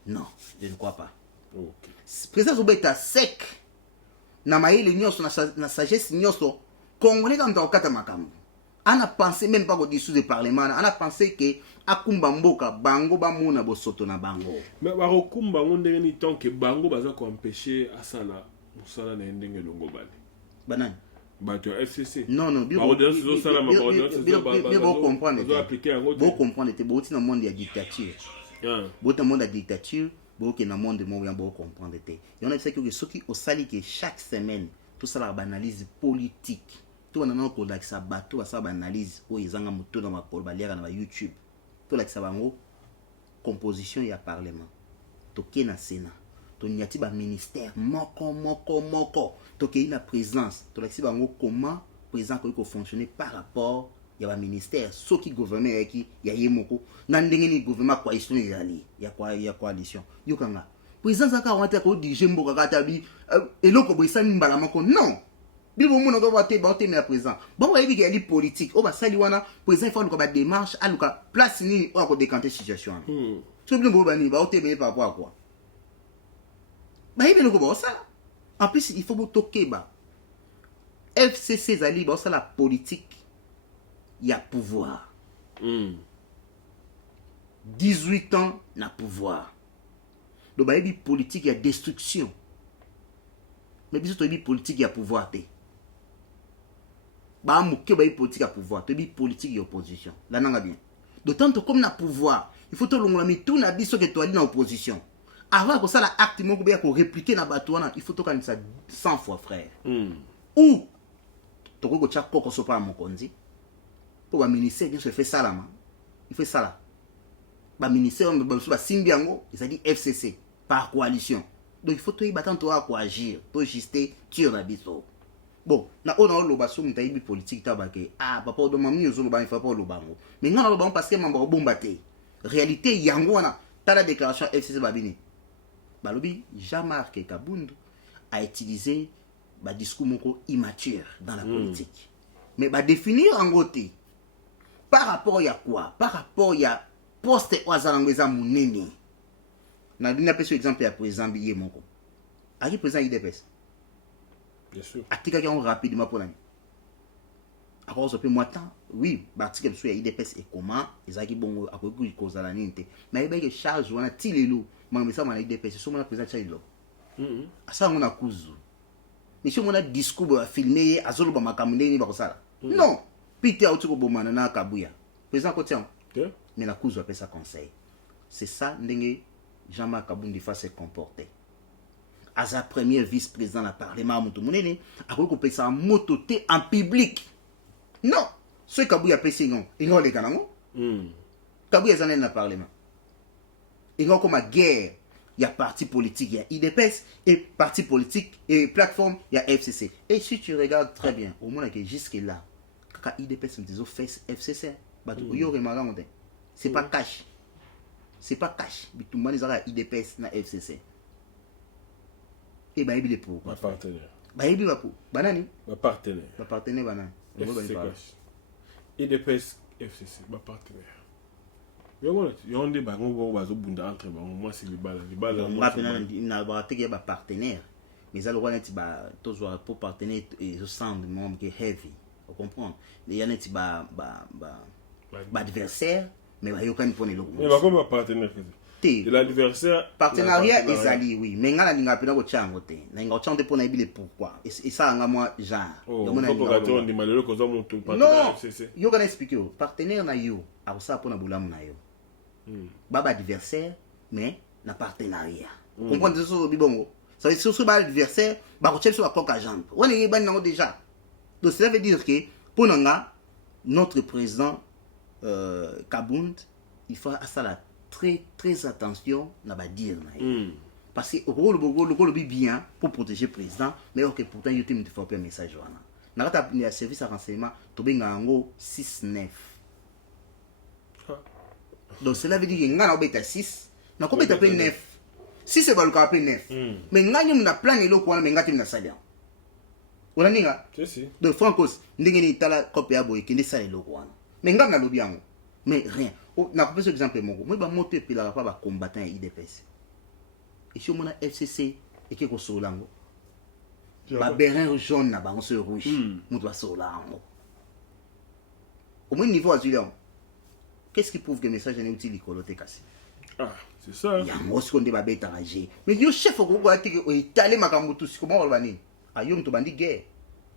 Non, je ne crois pas. Okay. Le président est sec. Na sagesse nyoso congolais comme dans kata makambo. On a pensé même pas au-dessus du Parlement. On a pensé que akumba mboka bango ba mona bo soto na bango. Mais ba rokumba ngondenge ni tant que bango baza ko empêcher asala musala na ndenge longo bale. Banane. Bato FCC. Non, bien comprendre. Vous comprendre, c'est beaucoup dans le monde de la dictature. Beaucoup dans le monde de la dictature, beaucoup dans le monde de Montréal, vous comprendre. Il y en a qui ceux qui au sali que chaque semaine, tout ça la analyse politique. Tout le monde qui a ça bateau, ça analyse. Oh, ils ont un moto dans ma colbalière dans YouTube. Tout ça bango composition et parlement. Toké na Sénat. To nyati ba ministère moko to ke ina présence to la bango comment président ko fonctionner par rapport ya ba ministère so ki gouvernement yaki ya yemoko na ndenge ni gouvernement coalition yali ya coalition yokanga président za ka wata ko diriger mboka kata bi eloko boisani mbala moko non bibo mono ko ba te na président bon wa yebi yali politique o ba sali wana président faut ko ba démarche aluka place ni o ko décanter situation so bibo ba ni ba o te be par rapport à quoi. En plus, il faut que toquer FCC Zali, c'est la politique, il y a pouvoir. 18 ans, il y a pouvoir. Donc, il y a politique, il y a destruction. Mais il y a politique, il y a pouvoir. Il y a politique, il y a pouvoir. Il y a politique, il y a opposition. Là, on a bien. D'autant que comme il y a pouvoir, il faut que tout le monde soit dans l'opposition. Avant que ça la acte mon bien pour répliquer na batouana il faut to kan ça 100 fois frère ou to ko cha koko so pa mon konzi pour ba ministère bien se fait ça là il fait ça là ba ministère ba simbi yango ça dit FCC par coalition donc il faut to y battant to à agir to juster tire na biso bon na on lo ba so mta ibi politique ta ba ke papa do mami zo lo ba fa pa lo bango mais ngana lo ba parce que mamba bombaté réalité yango wana ta la déclaration FCC babini Balobi, Jean-Marc Kabundu a utilisé un discours immature dans la politique. Mais définir en côté, par rapport à quoi? Par rapport à poste Ouazalangweza Mouneni. N'a donné un exemple à président Billet Moko. À qui président IDPS? Bien sûr. À qui quelqu'un rapidement pour l'année? À cause de moi temps, oui, l'article sur IDPS et comment, ils ont dit bon, à cause de la ninte. Mais il y a des charges, on a tiré l'eau. Mais ça, on a IDPS, c'est mon président Chaïlo. À ça, on a cousu. Mais si on a discours filmé, à Zolo Bamakamune, ni Bakosala. Non, Peter Autobomana na Kabuya. Président Kotian. Mais la cousu appelle ça conseil. C'est ça, Ndenge Jean-Marc Kabundi fa se comporter. À sa première vice-président du Parlement, Moutomounene, a recoupé sa mototé en public. Non, ce Kabuya PC, non. Il y a les canons. Kabuya Zanen dans le Parlement. Il y a comme une guerre. Il y a parti politique, il y a IDPS, et parti politique, et plateforme, il y a FCC. Et si tu regardes très bien, au moins jusque-là, quand IDPS me dit FCC, c'est pas cash. C'est pas cash. Mais tout le monde est IDPS na FCC. Et bien, il est pour. Ma partenaire. Bah, il est pour. Banani. Ma partenaire. Ma partenaire, banani. IDPS, FCC, ma partenaire. Il y a un débat qui entre moi, c'est les balles. Les balles, il n'a pas de partenaire. Mais ça, pour partenaire, et je sens de monde qui est heavy. Vous comprenez? Il y a un adversaire, mais il y a aucun point de l'autre. Mais comment partenaire? L'adversaire. Partenariat, ils allient, oui. Mais il y a un peu de change. Il y a un change pour dire pourquoi. Et ça, moi, genre. Non, il y a un expliquer. Partenaire, il y a un peu de baba adversaire mais na partenariat. Vous comprenez ce que je dis? ça veut dire sur l'adversaire bah ko sur la coque à jambe on est ban nango déjà donc cela veut dire que pour nanga notre président Kabund il faut à ça la très attention na ba dire parce que le bien pour protéger le président mais ok pourtant il te faut un message wana na kata ya service à renseignement to benga ngo 6-9 donc cela veut dire que ngana obeta 6 na ko beta pe 9 si c'est pas le cas pe 9 mais ngani mna plan eloko wana mais ngati mna salia ona ninga si donc francos ndenge ni tala copie abo ekende sala eloko wana mais ngam na lobi yango mais rien na ko pesa exemple moko moi ba moto epela pa ba combattant ya IDPS et si on a FCC et que ko solango ba berin jaune na bango sur rouge on doit solango au moins niveau azulon qu'est-ce qui prouve que le message n'est utile coloté cassé ah c'est ça il y a moi ce qu'on débat bête enragé mais yo chef ko ko ati ko itale makambo tout ce comment on va ni ayom to bandi guerre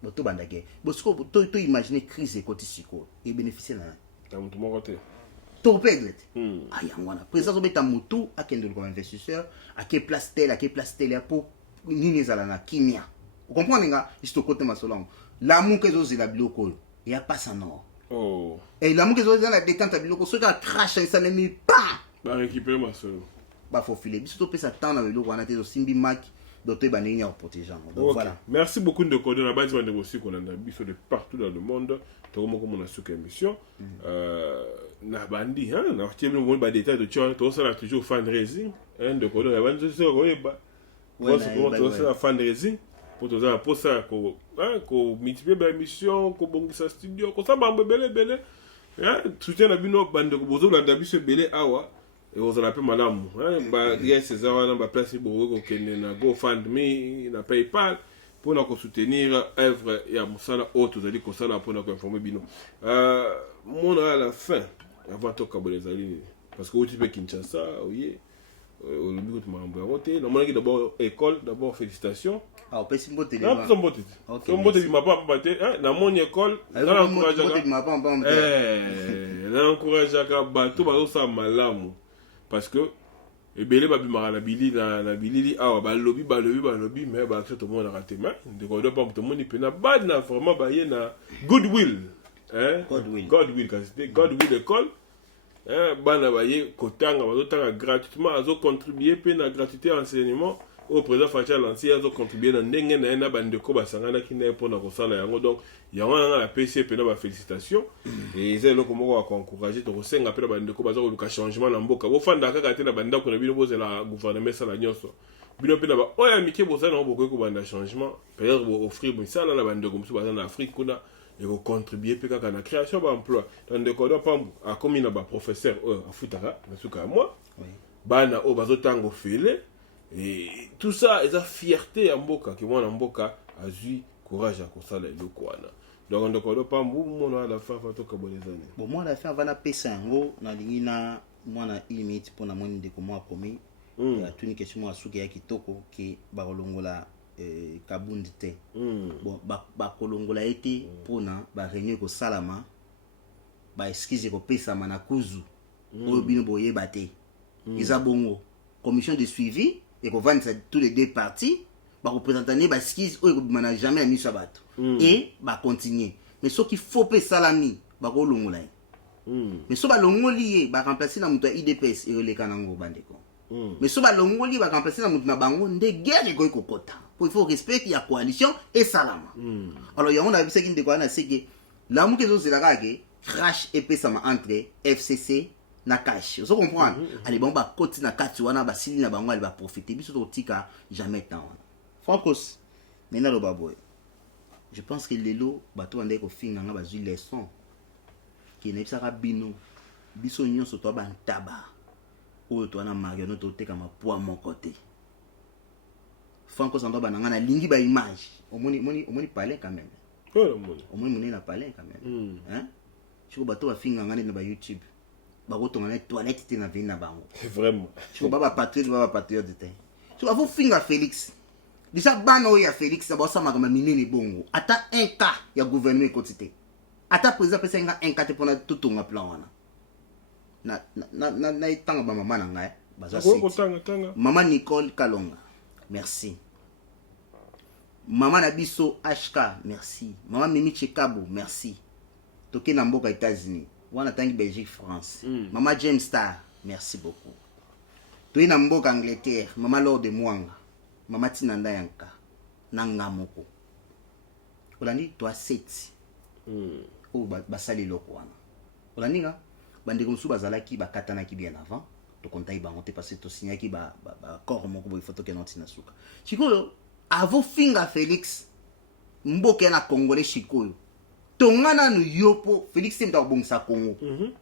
boto banda guerre bosco to imaginer crise économique et bénéficier na dans tout mon côté to perdre aya ngwana président so beta mutu akende comme investisseur à quelle place telle pour nini zala na kimia vous comprenez nga isto côté masolong l'amour que zo zela biloko il y a pas ça non oh et l'amour que zo zela la détente biloko so ka crash ça ne mi pas ba récupérer ma solo ba faut filer biso to pesa temps na biloko wana te zo simbi mak d'autres banini à protéger donc voilà merci beaucoup de coder la base de aussi qu'on a biso de partout dans le monde to comme on a sous émission na bandi hein na tiens mo ba détail de tu to ça toujours fundraising hein de coder la bande c'est ko ba to ça fundraising pour to ça pour ça ko hein ko multiplier ba émission ko bongisa studio ko ça ba belé hein soutien na bino bande ko bozo la biso belé awa et on appelle madame bah il César wana ba place bo ko kende na GoFundMe na PayPal pour nous soutenir œuvre ya musala auto zali ko sala pour nous informer bino mon à la fin avant to kabole zali parce que au type Kinshasa oui au but de m'embarquer voter normalement d'abord école d'abord félicitations ah peut si mbote non son mbote son mbote m'a pas batté na mon école na encourage na encourage ka bato ba so malamu parce que ebele babimaka na bilili awa balobi mais bato tout le monde a raté mais de quoi pas tout le monde pena bad na vraiment ba na goodwill hein Godwill kasi Godwill école hein bana ba ye kotanga bazotanga gratuitement azo contribuer pe na gratuité enseignement au président Facha Lancy azo contribuer na ndenge na bandeko basangana ki na pona ko sala yango donc yango na la PC pe na ba félicitations et c'est le comment on encourager to senga pe na bandeko bazo luka changement na mboka bo fanda kaka te na bandako na bino boze la gouvernement sala nyoso bino pe na ba oya mike boza na boko ko banda changement peut-être offrir bon sala na bandeko musu baza na Afrique kuna et ko contribuer pe kaka na création d'emploi dans de kodo pambu a comme na ba professeur a futaka na suka moi bana o bazo tango fele. Et tout ça, ils ont fierté à Mboka, qui vont à Mboka, a eu courage à Kosala et le Kouana. Donc, on ne connaît pas mon à la fin, il faut que les années. Bon, moi, à la fin, on va passer un mot, on a dit, moi, on a une minute pour la moindre de comment commis. Il y a une question à Soukia qui toko, qui Barolongola, Kabundi te. Bon, Bakolongola été pour na, réunion ko Salama, excuse ko pesa manakuzu, au bino boye bate. Ils ont bongo, commission de suivi. Et qu'on vend tous les deux parties, bah représenter bah skis ou qu'on n'a jamais mis sur bateau et bah continuer. Mais ce qu'il faut payer salami, bah qu'on l'ongolai. Mais ce bah l'ongoli bah remplacer la mouton IDPS et les canangos bandeko. Mais ce bah l'ongoli bah remplacer la mouton bango de guerre et quoi kokota. Il faut respecter la coalition et salama. Alors il y a on a vu ce qui de quoi on a c'est que la mouton c'est la gage crash et pesama entre FCC na cash. Vous comprenez? Allez bon ba côté na kati wana ba sili na bango ali ba profiter biso to tika jamais temps. Francos. Maintenant le baboy. Je pense que lelo bato ande ko finga nga ba zu leçon. Qui ne sera bino. Biso nyonso to ba ntaba. O to na marionnette to teka ma poa mon côté. Francos ando ba na lingi ba image. Omoni parler quand même. Omoni na parler quand même. Hein? Tu bato ba finga nga na ba YouTube. Barotonga toilette te na vina bango vraiment tu baba patriote te tu vas vous finga Félix déjà bano ya Félix ça bossa ma minene bongo ata un cas ya gouvernement quotité ata président pesa nga un cas te pona tutunga plan wana na itanga ba mama na ngai baza tanga maman Nicole Kalonga merci Maman Nabiso HK, merci. Maman Mimi Chekabo, merci. Toké Namboka États-Unis. Wana tangi Belgique, France. Maman James Star, merci beaucoup. Toké Namboka Angleterre. Maman Lord de Mwanga. Maman Tinanda Yanka. Nanga Moko. Olandi, toi 7. Oh, basali loko wana. Olandi nga, bandeko msu bazalaki bakatanaki bien avant. To kontai bango te parce to signaki ba corps moko boy photo kenoti na suka. Chikoyo, avo finga Félix mboke na congolais chikoyo. Tongana no yopo Félix temta obongisa Congo.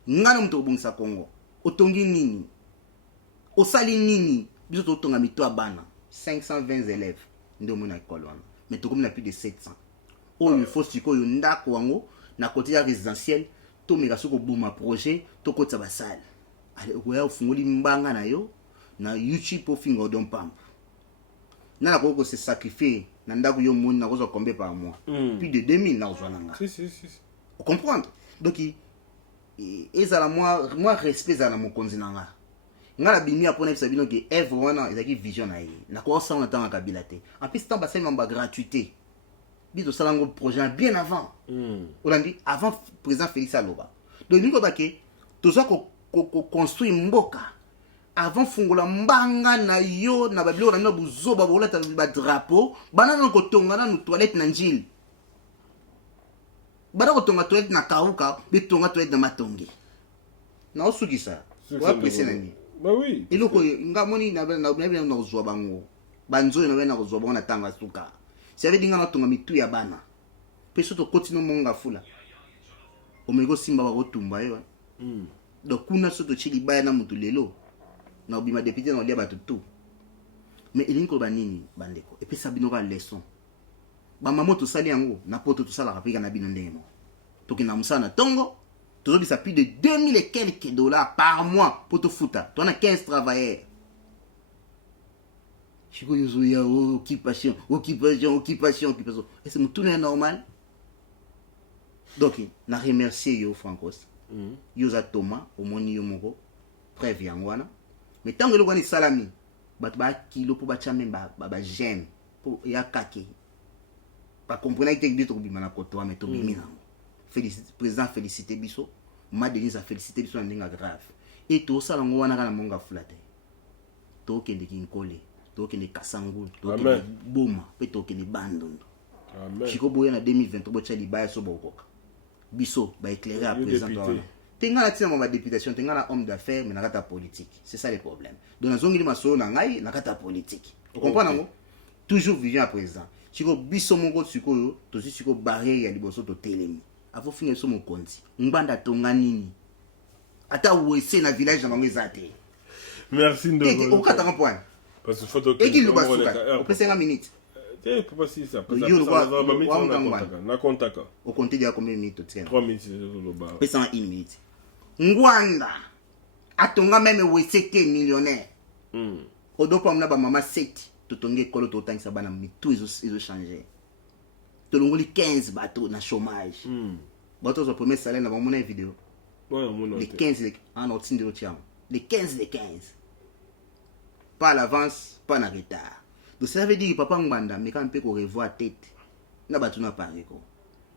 Ngana mto obongisa Congo. Otongi nini? Osali nini? Biso to tonga mito bana. 520 élèves ndio mona école wana. Mais to comme na plus de 700. Oyo faut chikoyo ndako wango na côté ya résidentiel to meka soko boma projet to kota basale. Ale okoya ufungoli mbanga na yo na YouTube po finga odon pamp. Na ko se sacrifier na ndako yo moni na ko combien par mois. Plus de 2000 na ozwana nga. Si. Vous comprenez? Donc ezala moi respect za na mokonzi na nga. Nga la bimi apona bisa bino ke Eve wana ezaki vision na ye. Na ko sa on tanga kabila te. En plus tant basé mamba gratuité. Biso salango projet bien avant. Olandi avant président Félix Aloba. Donc niko bake toza ko construire mboka avant fungola mbanga na yo na babilo na buzoba bolata ba drapeau banana ko tonga na toilette na njili bana ko tonga toilette na kauka bitonga toilette na matongi na osukisa wa pese na ni bah oui eloko ngamoni na na ozwa bango banzo na na ozwa bango na tanga suka si avait dinga na tonga mitu ya bana peso to continue monga fula omego simba ba kotumba yo donc kuna soto chili baya na mutu lelo na obima député na lia bato tout mais elinko banini bandeko et puis sabino ka leçon ba mamo to sali yango na poto to sala rapika na bino ndemo to kina musana tongo to bisa plus de 2000 et quelques dollars par mois pour te fouta to na 15 travailleurs chiko yozo ya occupation et c'est tout normal donc na remercier yo Francos. Yoza Thomas omoni yo moko preuve yango wana mais tant que lokani salami bato ba kilo po ba chamemba ba j'aime po ya kake pas comprendre que bito bima na koto mais to bimi nango félicite président félicité biso ma Denise a félicité biso ndinga grave et to sala ngo wana kana monga fulate to kende kinkole to kende kasangu to kende boma pe to kende bandondo amen chiko boya na 2023 bo chali baya so bokoka biso ba éclairer à présent tenga la tina ma députation tenga la homme d'affaires mais nakata politique c'est ça le problème donc nazongi ma solo na ngai nakata politique vous comprenez non toujours vivant à présent chiko biso mongo sikoyo to siko barrière ya liboso to telemi avant finir so mon konti mbanda tonga nini ata wese na village na bango ezate merci ndo au kata point parce que photo et qui le passe au peut 5 minutes pourquoi si ça parce que na kontaka au compter déjà combien de minutes 3 minutes le bas pesa 1 minute ngwanda atonga même weseke millionnaire odopa mna ba mama 7 totonge kolo to tangisa bana mitu izo changer tolongoli 15 bateaux na chômage bateaux au premier salaire na ba mona vidéo les 15 en otinde lo tiam les 15 pas à l'avance pas en retard. Donc ça veut dire que papa Nganda mais quand on peut revoir tête na batu na parler ko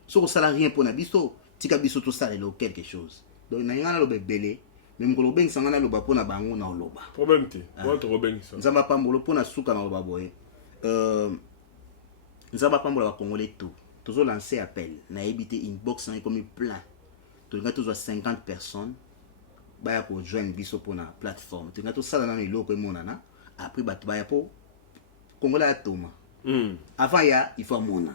so ko sala rien pour na biso tika biso to sala lo quelque chose donc na ngana lo bebele même ko lo beng sangana lo ba pona bango na loba problème te ko to beng ça nzamba pambolo pona suka na loba boye nzamba pambolo ba congolais tout tozo lancer appel na ebité inbox na comme plein to nga tozo 50 personnes baya ko joindre biso pona plateforme to nga to sala na loko emonana après batu baya po Congolais à Thomas. Avant il faut mona.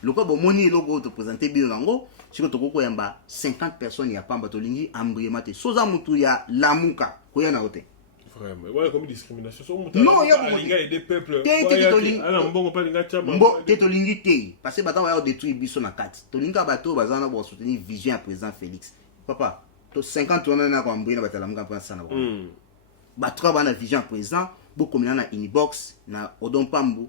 Le quoi bon moni logo te présenter bien nango, si ko to ko yamba 50 personnes ya pamba to lingi ambriema te. Soza mutu ya lamuka ko ya na hote. Vraiment. Voilà comme discrimination. So mutu. Non, il y a des peuples. Ala mbongo pa linga chama. Mbo te to lingi te parce que batan va détruire biso na kati. To linga bato bazana bo soutenir vision à président Félix. Papa, to 50 on na ko ambriema batala muka pa sana. Batra bana vision président beaucoup na inbox na Odon Pambu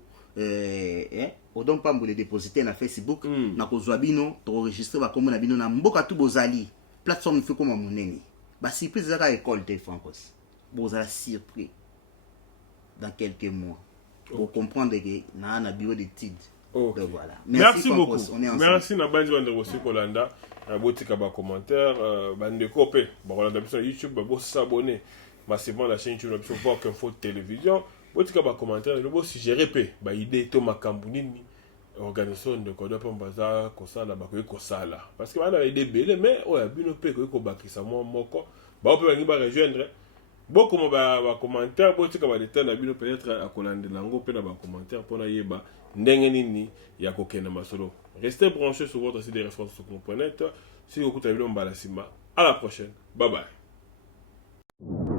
Odon Pambu les dépositaires na Facebook na kozwa bino to enregistrer ba komona bino na mboka tu bozali plateforme fait comme monene ba surprise za ka école te Francos bozala surpris dans quelques mois pour comprendre que na bureau d'études Ok. Donc voilà. Merci beaucoup. On est ensemble. Merci na banzi wande aussi kolanda. Botika ba commentaire bande kopé. Ba kolanda biso YouTube ba bo s'abonner. Massivement la chaîne YouTube la biso voir qu'info télévision. Botika ba commentaire le bo suggérer pe ba idée to makambu nini. Organisation de Kodo Pambaza kosala ba ko kosala. Parce que bana idée belé mais oya bino pe ko bakisa mo moko. Ba pe ba ngi ba rejoindre. Beaucoup de commentaires, beaucoup de détails, peut-être à Kolande Lango, peut-être à commentaires pour yeba ndengenini ya kokena masolo. Restez branchés sur votre site de référence sur Component. Si vous écoutez le vidéo, à la prochaine. Bye bye.